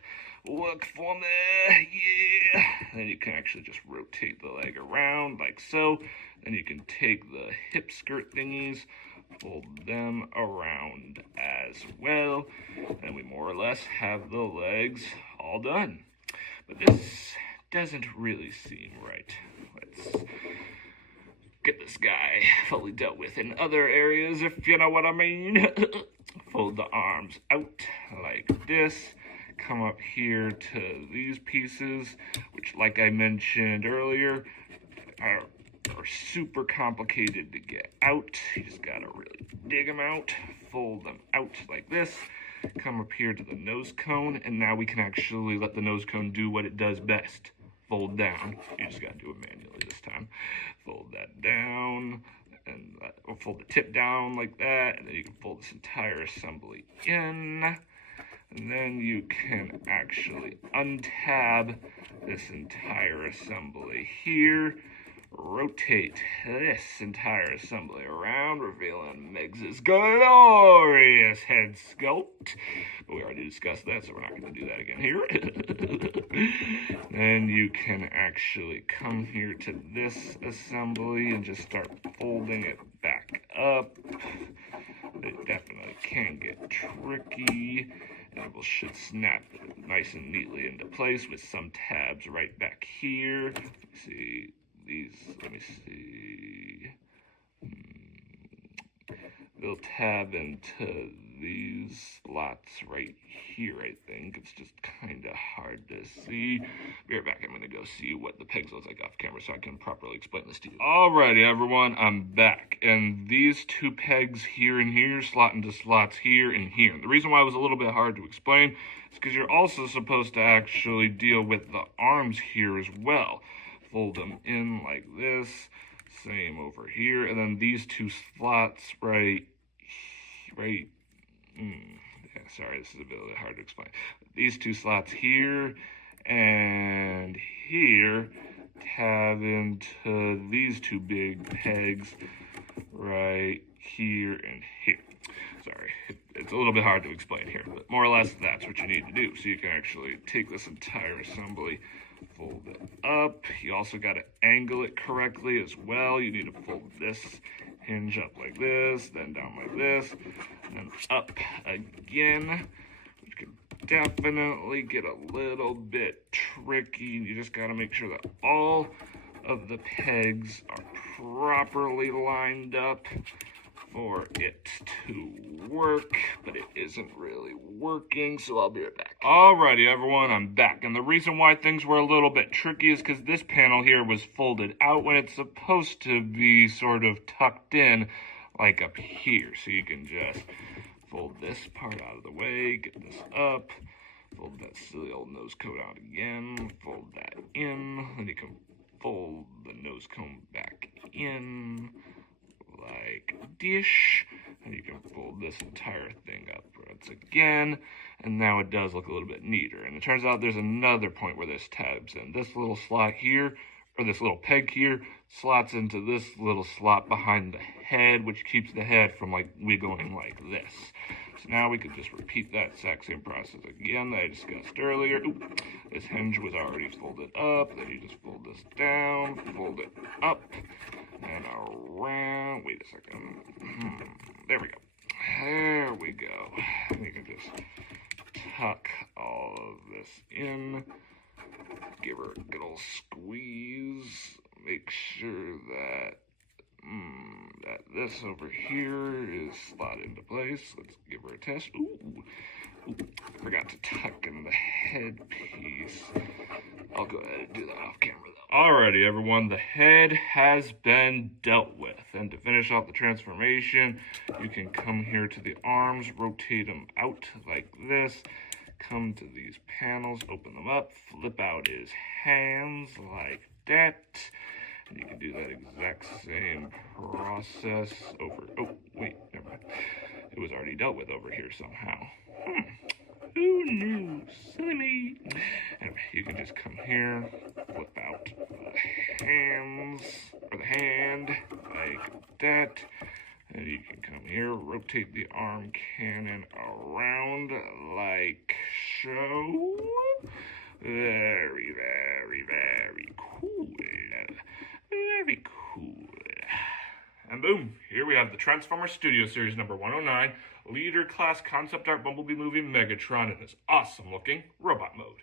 Work for me, yeah. Then you can actually just rotate the leg around like so. Then you can take the hip skirt thingies, fold them around as well. And we more or less have the legs all done. But this doesn't really seem right. Let's get this guy fully dealt with in other areas, if you know what I mean. Fold the arms out like this. Come up here to these pieces, which, like I mentioned earlier, are super complicated to get out. You just gotta really dig them out, fold them out like this. Come up here to the nose cone, and now we can actually let the nose cone do what it does best. Fold down. You just gotta do it manually this time. Fold that down, and fold the tip down like that, and then you can fold this entire assembly in. And then you can actually untab this entire assembly here. Rotate this entire assembly around, revealing Megs' glorious head sculpt. But we already discussed that, so we're not going to do that again here. Then you can actually come here to this assembly and just start folding it back up. It definitely can get tricky. And it should snap nice and neatly into place with some tabs right back here. Let me see. They'll tab into these slots right here, I think. It's just kind of hard to see. Be right back. I'm going to go see what the pegs look like off camera so I can properly explain this to you. Alrighty, everyone. I'm back. And these two pegs here and here slot into slots here and here. The reason why it was a little bit hard to explain is because you're also supposed to actually deal with the arms here as well. Fold them in like this. Same over here. And then these two slots right. Yeah, sorry, this is a bit hard to explain. These two slots here and here tab into these two big pegs right here and here. Sorry, it's a little bit hard to explain here, but more or less that's what you need to do. So you can actually take this entire assembly, fold it up. You also got to angle it correctly as well. You need to fold this hinge up like this, then down like this, and then up again, which can definitely get a little bit tricky. You just got to make sure that all of the pegs are properly lined up for it to work, but it isn't really working, so I'll be right back. Alrighty, everyone, I'm back. And the reason why things were a little bit tricky is because this panel here was folded out when it's supposed to be sort of tucked in, like up here. So you can just fold this part out of the way, get this up, fold that silly old nose cone out again, fold that in, then you can fold the nose cone back in, like dish, and you can fold this entire thing up once again, and now it does look a little bit neater. And it turns out there's another point where this tabs in. This little slot here, or this little peg here, slots into this little slot behind the head, which keeps the head from like wiggling like this. So now we could just repeat that exact same process again that I discussed earlier. Oop, this hinge was already folded up, then you just fold this down, fold it up, and around. Wait a second. There we go. There we go. And you can just tuck all of this in. Give her a good old squeeze. Make sure that that this over here is slotted into place. Let's give her a test. Ooh, I forgot to tuck in the head piece. I'll go ahead and do that off camera though. Alrighty, everyone, the head has been dealt with. And to finish off the transformation, you can come here to the arms, rotate them out like this, come to these panels, open them up, flip out his hands like that. And you can do that exact same process over, oh, wait, never mind. It was already dealt with over here somehow. Who knew? Silly me. Anyway, you can just come here, flip out the hands, or the hand, like that. And you can come here, rotate the arm cannon around like so. Very, very, very cool. Very cool. And boom, here we have the Transformers Studio Series number 109, Leader Class Concept Art Bumblebee Movie Megatron in this awesome looking robot mode.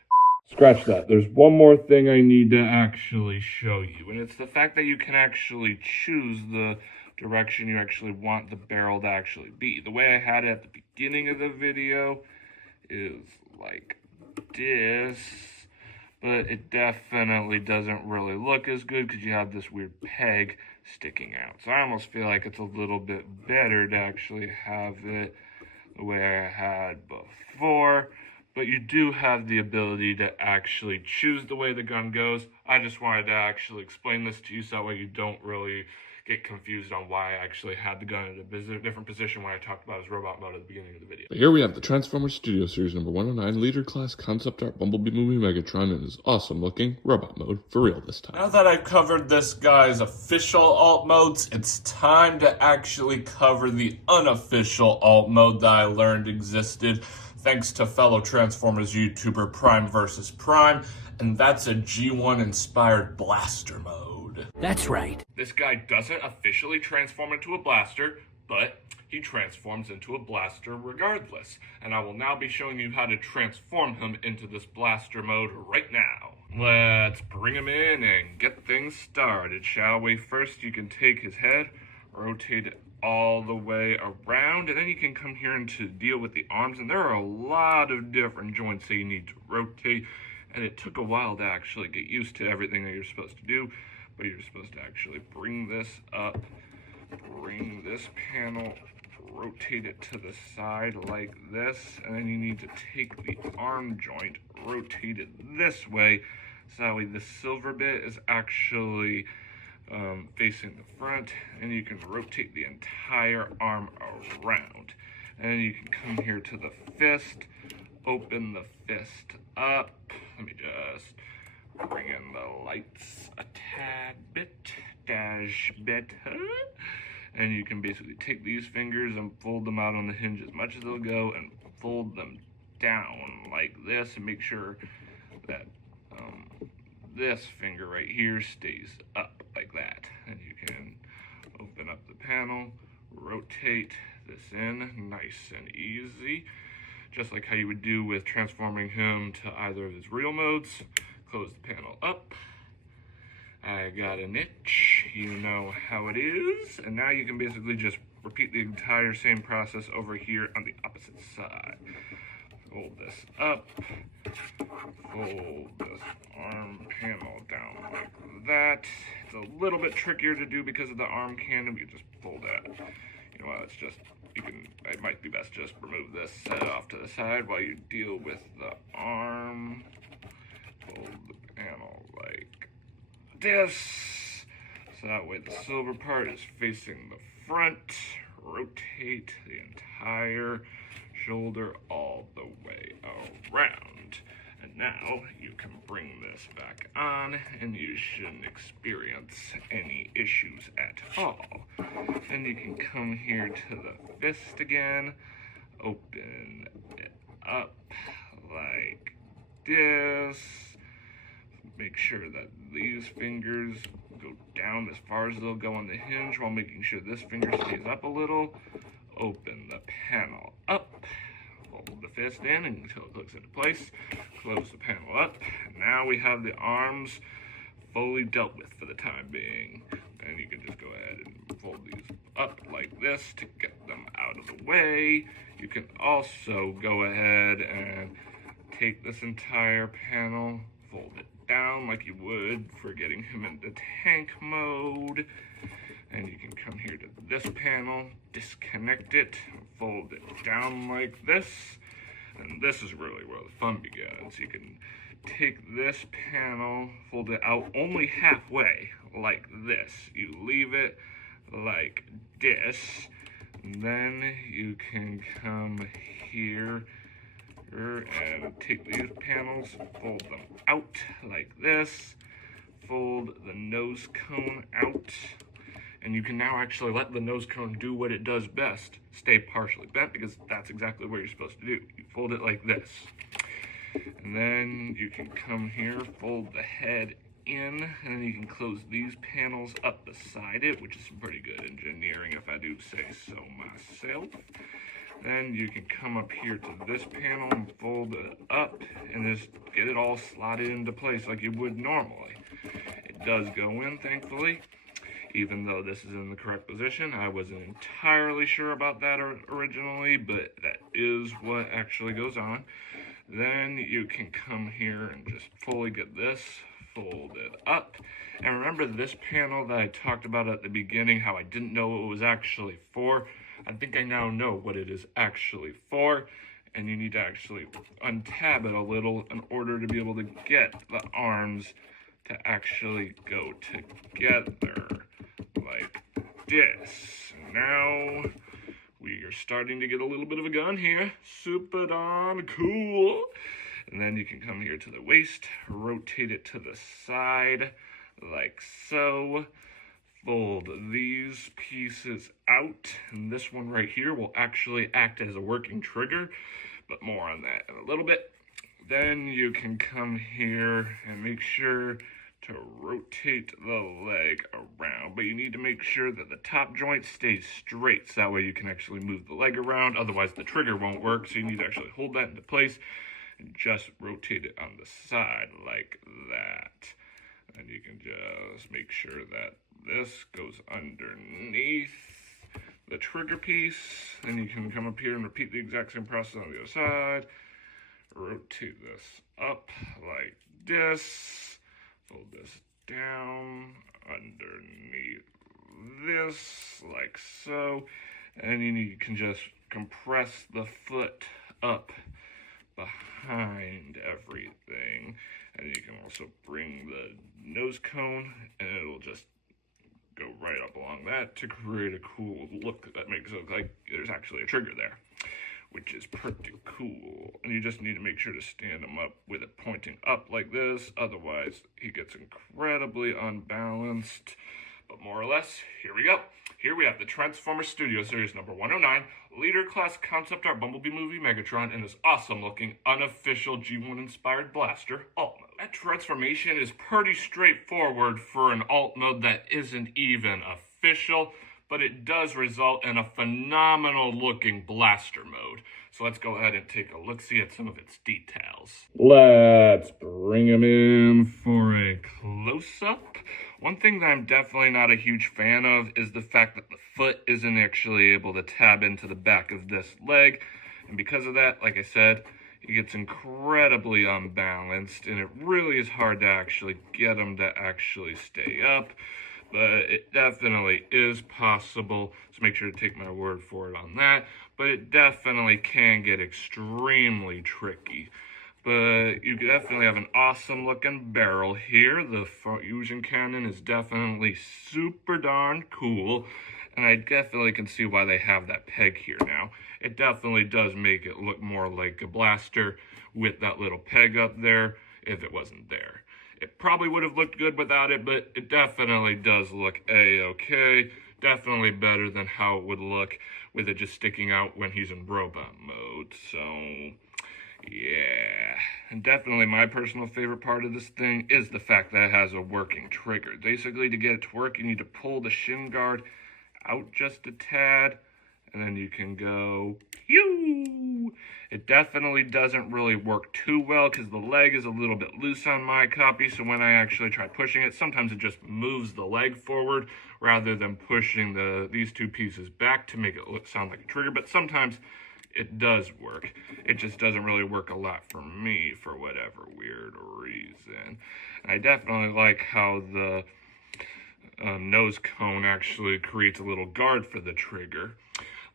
Scratch that. There's one more thing I need to actually show you, and it's the fact that you can actually choose the direction you actually want the barrel to actually be. The way I had it at the beginning of the video is like this, but it definitely doesn't really look as good because you have this weird peg sticking out. So I almost feel like it's a little bit better to actually have it the way I had before. But you do have the ability to actually choose the way the gun goes. I just wanted to actually explain this to you so that way you don't really get confused on why I actually had the gun in a different position when I talked about his robot mode at the beginning of the video. Here we have the Transformers Studio Series number 109, Leader Class Concept Art Bumblebee Movie Megatron in his awesome looking robot mode for real this time. Now that I've covered this guy's official alt modes, it's time to actually cover the unofficial alt mode that I learned existed thanks to fellow Transformers YouTuber Prime vs. Prime, and that's a G1 inspired blaster mode. That's right. This guy doesn't officially transform into a blaster, but he transforms into a blaster regardless. And I will now be showing you how to transform him into this blaster mode right now. Let's bring him in and get things started, shall we? First, you can take his head, rotate it all the way around, and then you can come here and to deal with the arms. And there are a lot of different joints that you need to rotate, and it took a while to actually get used to everything that you're supposed to do. But you're supposed to actually bring this up, bring this panel, rotate it to the side like this, and then you need to take the arm joint, rotate it this way, so that way the silver bit is actually facing the front, and you can rotate the entire arm around. And then you can come here to the fist, open the fist up. Let me just bring in the lights a tad bit, dash bit, and you can basically take these fingers and fold them out on the hinge as much as they'll go and fold them down like this and make sure that this finger right here stays up like that. And you can open up the panel, rotate this in nice and easy, just like how you would do with transforming him to either of his real modes. Close the panel up. I got an itch, you know how it is. And now you can basically just repeat the entire same process over here on the opposite side. Fold this up, fold this arm panel down like that. It's a little bit trickier to do because of the arm cannon. You just fold that. You know what, it's just, it might be best just remove this, set it off to the side while you deal with the arm. Fold the panel like this, so that way the silver part is facing the front. Rotate the entire shoulder all the way around. And now you can bring this back on and you shouldn't experience any issues at all. Then you can come here to the fist again, open it up like this. Make sure that these fingers go down as far as they'll go on the hinge while making sure this finger stays up a little. Open the panel up, fold the fist in until it clicks into place, close the panel up. Now we have the arms fully dealt with for the time being. And you can just go ahead and fold these up like this to get them out of the way. You can also go ahead and take this entire panel, fold it down like you would for getting him into tank mode. And you can come here to this panel, disconnect it, fold it down like this. And this is really where the fun begins. You can take this panel, fold it out only halfway, like this. You leave it like this. And then you can come here and take these panels, fold them out like this. Fold the nose cone out. And you can now actually let the nose cone do what it does best, stay partially bent, because that's exactly what you're supposed to do. You fold it like this. And then you can come here, fold the head in, and then you can close these panels up beside it, which is some pretty good engineering if I do say so myself. Then you can come up here to this panel and fold it up and just get it all slotted into place like you would normally. It does go in, thankfully. Even though this is in the correct position, I wasn't entirely sure about that originally, but that is what actually goes on. Then you can come here and just fully get this, fold it up. And remember this panel that I talked about at the beginning, how I didn't know what it was actually for? I think I now know what it is actually for. And you need to actually untab it a little in order to be able to get the arms to actually go together. Like this. Now we are starting to get a little bit of a gun here. Super darn cool. And then you can come here to the waist, rotate it to the side like so. Fold these pieces out, and this one right here will actually act as a working trigger, but more on that in a little bit. Then you can come here and make sure to rotate the leg around, but you need to make sure that the top joint stays straight, so that way you can actually move the leg around. Otherwise the trigger won't work, so you need to actually hold that into place and just rotate it on the side like that. And you can just make sure that this goes underneath the trigger piece. Then you can come up here and repeat the exact same process on the other side. Rotate this up like this. Fold this down underneath this, like so. And you can just compress the foot up behind everything. And you can also bring the nose cone, and it'll just go right up along that to create a cool look that makes it look like there's actually a trigger there. which is pretty cool. And you just need to make sure to stand him up with it pointing up like this. Otherwise, he gets incredibly unbalanced. But more or less, here we go. Here we have the Transformers Studio Series number 109, Leader Class Concept Art Bumblebee Movie Megatron in this awesome-looking, unofficial G1-inspired blaster alt mode. That transformation is pretty straightforward for an alt mode that isn't even official, but it does result in a phenomenal-looking blaster mode. So let's go ahead and take a look-see at some of its details. Let's bring him in for a close-up. One thing that I'm definitely not a huge fan of is the fact that the foot isn't actually able to tab into the back of this leg. And because of that, like I said, he gets incredibly unbalanced, and it really is hard to actually get him to actually stay up. But it definitely is possible, so make sure to take my word for it on that. But it definitely can get extremely tricky. But you definitely have an awesome looking barrel here. The fusion cannon is definitely super darn cool. And I definitely can see why they have that peg here now. It definitely does make it look more like a blaster with that little peg up there if it wasn't there. It probably would have looked good without it, but it definitely does look a-okay. Definitely better than how it would look with it just sticking out when he's in robot mode. So, yeah. And definitely my personal favorite part of this thing is the fact that it has a working trigger. Basically, to get it to work, you need to pull the shin guard out just a tad, and then you can go, pew! It definitely doesn't really work too well because the leg is a little bit loose on my copy, so when I actually try pushing it, sometimes it just moves the leg forward rather than pushing these two pieces back to make it sound like a trigger, but sometimes it does work. It just doesn't really work a lot for me for whatever weird reason. And I definitely like how the nose cone actually creates a little guard for the trigger.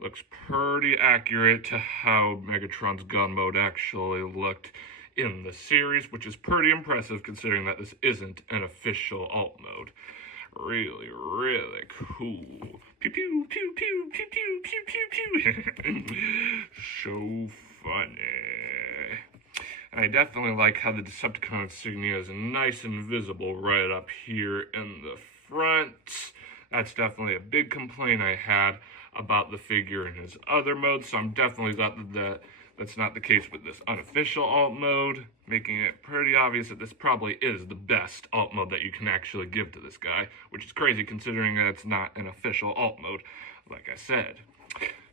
Looks pretty accurate to how Megatron's gun mode actually looked in the series, which is pretty impressive considering that this isn't an official alt mode. Really, really cool. Pew, pew, pew, pew, pew, pew, pew, pew, pew. So funny. And I definitely like how the Decepticon insignia is nice and visible right up here in the front. That's definitely a big complaint I had about the figure in his other modes, so I'm definitely glad that that's not the case with this unofficial alt mode, making it pretty obvious that this probably is the best alt mode that you can actually give to this guy, which is crazy considering that it's not an official alt mode, like I said.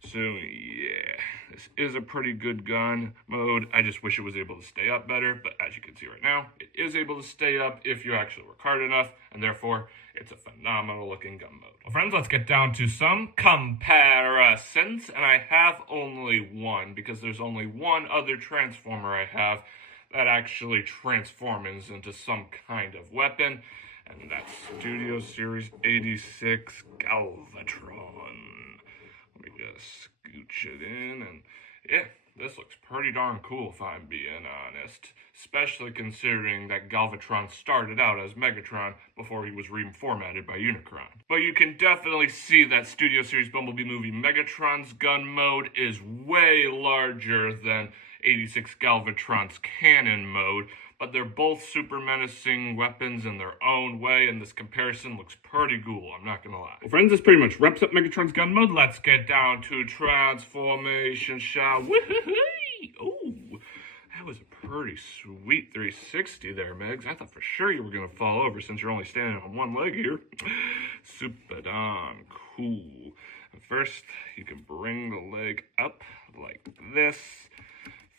So yeah, this is a pretty good gun mode. I just wish it was able to stay up better, but as you can see right now, it is able to stay up if you actually work hard enough, and therefore, it's a phenomenal looking gun mode. Well friends, let's get down to some comparisons, and I have only one, because there's only one other Transformer I have that actually transforms into some kind of weapon, and that's Studio Series 86 Galvatron. Let me just scooch it in, and yeah, this looks pretty darn cool if I'm being honest, especially considering that Galvatron started out as Megatron before he was reformatted by Unicron. But you can definitely see that Studio Series Bumblebee movie Megatron's gun mode is way larger than 86 Galvatron's cannon mode, but they're both super menacing weapons in their own way, and this comparison looks pretty cool, I'm not gonna lie. Well friends, this pretty much wraps up Megatron's gun mode. Let's get down to transformation, shall we? Ooh, that was a pretty sweet 360 there, Megs. I thought for sure you were gonna fall over since you're only standing on one leg here. Super darn cool. And first, you can bring the leg up like this.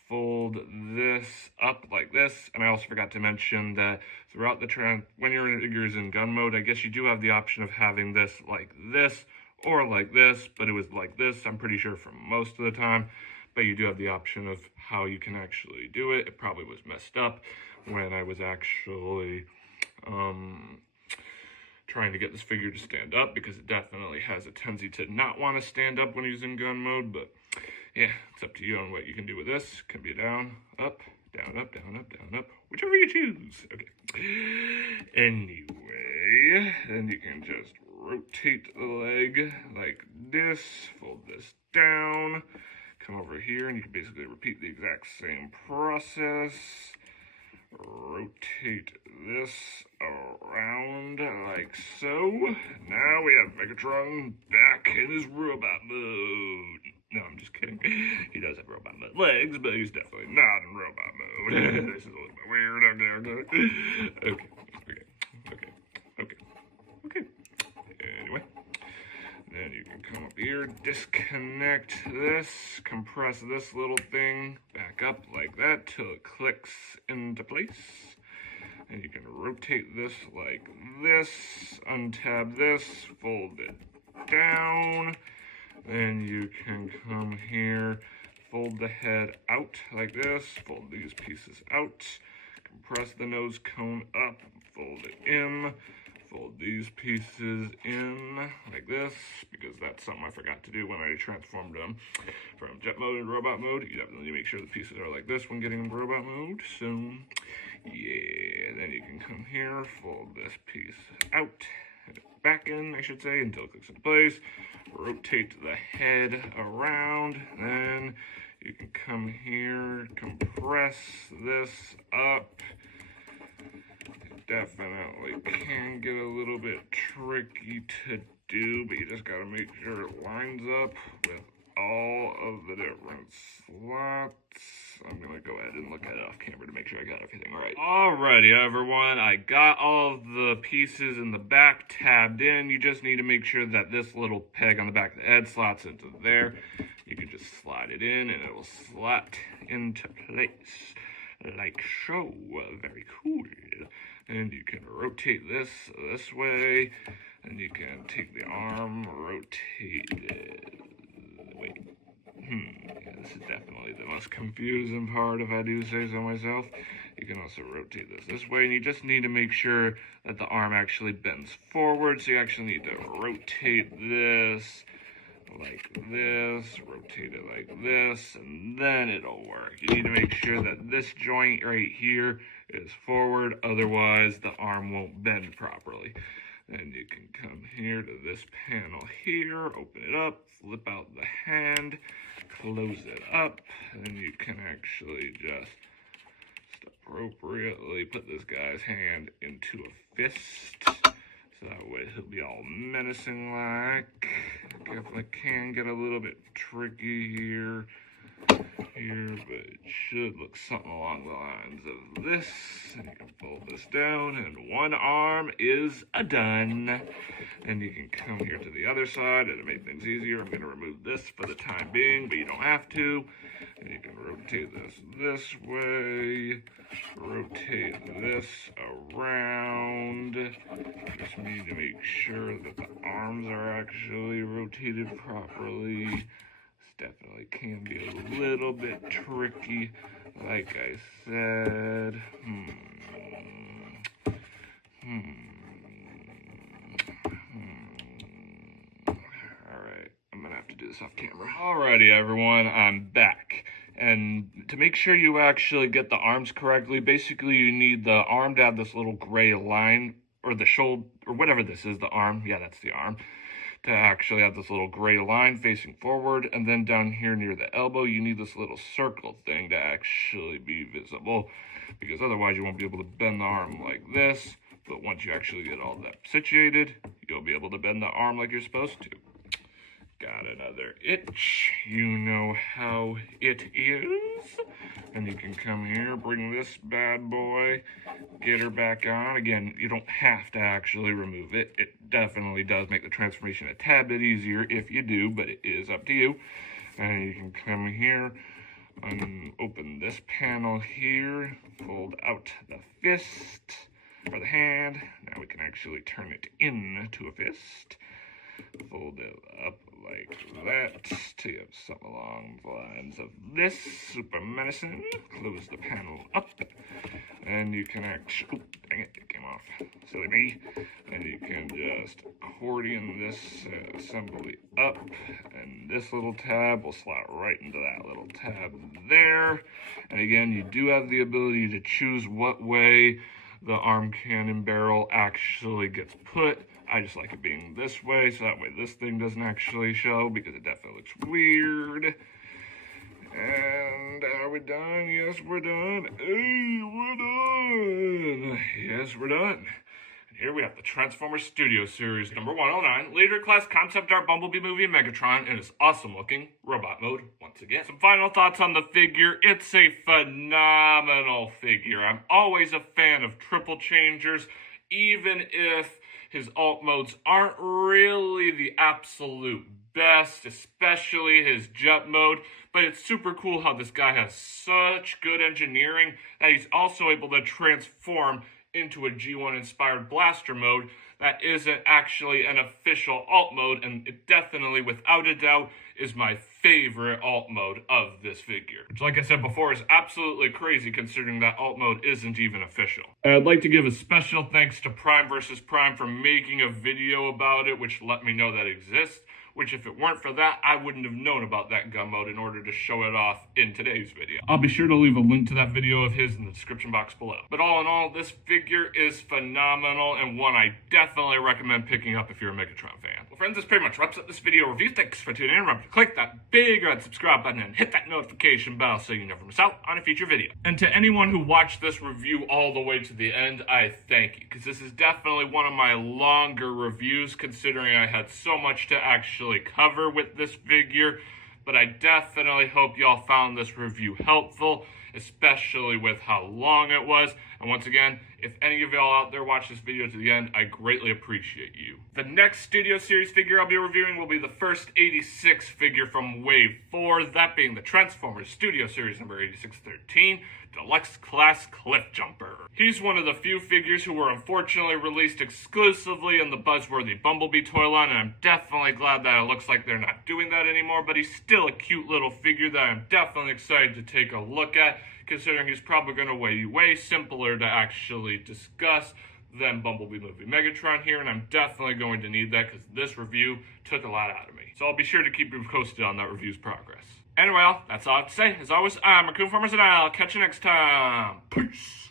Fold this up like this, and I also forgot to mention that throughout the when your figure's in gun mode, I guess you do have the option of having this like this or like this, but it was like this, I'm pretty sure, for most of the time, but you do have the option of how you can actually do it. It probably was messed up when I was actually trying to get this figure to stand up, because it definitely has a tendency to not want to stand up when he's in gun mode, but yeah, it's up to you on what you can do with this. Can be down, up, down, up, down, up, down, up, whichever you choose. Okay. Anyway, then you can just rotate the leg like this, fold this down, come over here and you can basically repeat the exact same process. Rotate this around like so. Now we have Megatron back in his robot mode. No, I'm just kidding. He does have robot mode legs, but he's definitely not in robot mode. This is a little bit weird. Okay. Anyway. Then you can come up here, disconnect this, compress this little thing back up like that till it clicks into place. And you can rotate this like this, untab this, fold it down. Then you can come here, fold the head out like this, fold these pieces out, compress the nose cone up, fold it in. Fold these pieces in like this, because that's something I forgot to do when I transformed them from jet mode and robot mode. You definitely make sure the pieces are like this when getting in robot mode. So, yeah, then you can come here, fold this piece out, back in, I should say, until it clicks into place. Rotate the head around, then you can come here, compress this up. Definitely can get a little bit tricky to do, but you just gotta make sure it lines up with all of the different slots. I'm gonna go ahead and look at it off camera to make sure I got everything right. Alrighty, everyone, I got all of the pieces in the back tabbed in. You just need to make sure that this little peg on the back of the head slots into there. You can just slide it in and it will slot into place like so. Very cool. And you can rotate this way, and you can take the arm, rotate it. Wait. Yeah, this is definitely the most confusing part, if I do say so myself. You can also rotate this way, and you just need to make sure that the arm actually bends forward. So you actually need to rotate this like this, rotate it like this, and then it'll work. You need to make sure that this joint right here is forward, otherwise the arm won't bend properly. Then you can come here to this panel here, open it up, flip out the hand, close it up, and then you can actually just appropriately put this guy's hand into a fist. So that way he'll be all menacing like. Definitely can get a little bit tricky here, but it should look something along the lines of this. And you can fold this down, and one arm is done. And you can come here to the other side, and to make things easier, I'm going to remove this for the time being, but you don't have to. And you can rotate this way, rotate this around. Just need to make sure that the arms are actually rotated properly. This definitely can be a little bit tricky, like I said. Alright, I'm gonna have to do this off camera. Alrighty, everyone, I'm back. And to make sure you actually get the arms correctly, basically you need the arm to have this little gray line, or the shoulder, or whatever this is, the arm, yeah, that's the arm, to actually have this little gray line facing forward. And then down here near the elbow, you need this little circle thing to actually be visible, because otherwise you won't be able to bend the arm like this. But once you actually get all that situated, you'll be able to bend the arm like you're supposed to. Got another itch. You know how it is. And you can come here, bring this bad boy, get her back on. Again, you don't have to actually remove it. It definitely does make the transformation a tad bit easier if you do, but it is up to you. And you can come here and open this panel here, fold out the fist, or the hand. Now we can actually turn it into a fist. Fold it up like that to get something along the lines of this. Super menacing. Close the panel up, and you can actually, dang it came off, silly me. And you can just accordion this assembly up, and this little tab will slot right into that little tab there. And again, you do have the ability to choose what way the arm cannon barrel actually gets put. I just like it being this way, so that way this thing doesn't actually show, because it definitely looks weird. done? Yes, we're done. Hey, we're done. Yes, we're done. And here we have the Transformers Studio Series number 109, Leader Class Concept Art Bumblebee Movie Megatron in his awesome-looking robot mode once again. Some final thoughts on the figure. It's a phenomenal figure. I'm always a fan of triple changers, even if his alt modes aren't really the absolute best, especially his jet mode, but it's super cool how this guy has such good engineering that he's also able to transform into a G1 inspired blaster mode that isn't actually an official alt mode, and it definitely, without a doubt, is my favorite alt mode of this figure. Which, like I said before, is absolutely crazy considering that alt mode isn't even official. I'd like to give a special thanks to Prime vs. Prime for making a video about it, which let me know that it exists. Which, if it weren't for that, I wouldn't have known about that gun mode in order to show it off in today's video. I'll be sure to leave a link to that video of his in the description box below. But all in all, this figure is phenomenal and one I definitely recommend picking up if you're a Megatron fan. Well, friends, this pretty much wraps up this video review. Thanks for tuning in. Remember to click that big red subscribe button and hit that notification bell so you never miss out on a future video. And to anyone who watched this review all the way to the end, I thank you, because this is definitely one of my longer reviews considering I had so much to actually cover with this figure, but I definitely hope y'all found this review helpful, especially with how long it was. And once again, if any of y'all out there watch this video to the end, I greatly appreciate you. The next Studio Series figure I'll be reviewing will be the first 86 figure from Wave 4, that being the Transformers Studio Series number 8613, Deluxe Class Cliff Jumper. He's one of the few figures who were unfortunately released exclusively in the buzzworthy Bumblebee toy line, and I'm definitely glad that it looks like they're not doing that anymore, but he's still a cute little figure that I'm definitely excited to take a look at, considering he's probably going to be way simpler to actually discuss than Bumblebee Movie Megatron here, and I'm definitely going to need that because this review took a lot out of me. So I'll be sure to keep you posted on that review's progress. Anyway, that's all I have to say. As always, I'm Raccoon-Formers, and I'll catch you next time. Peace.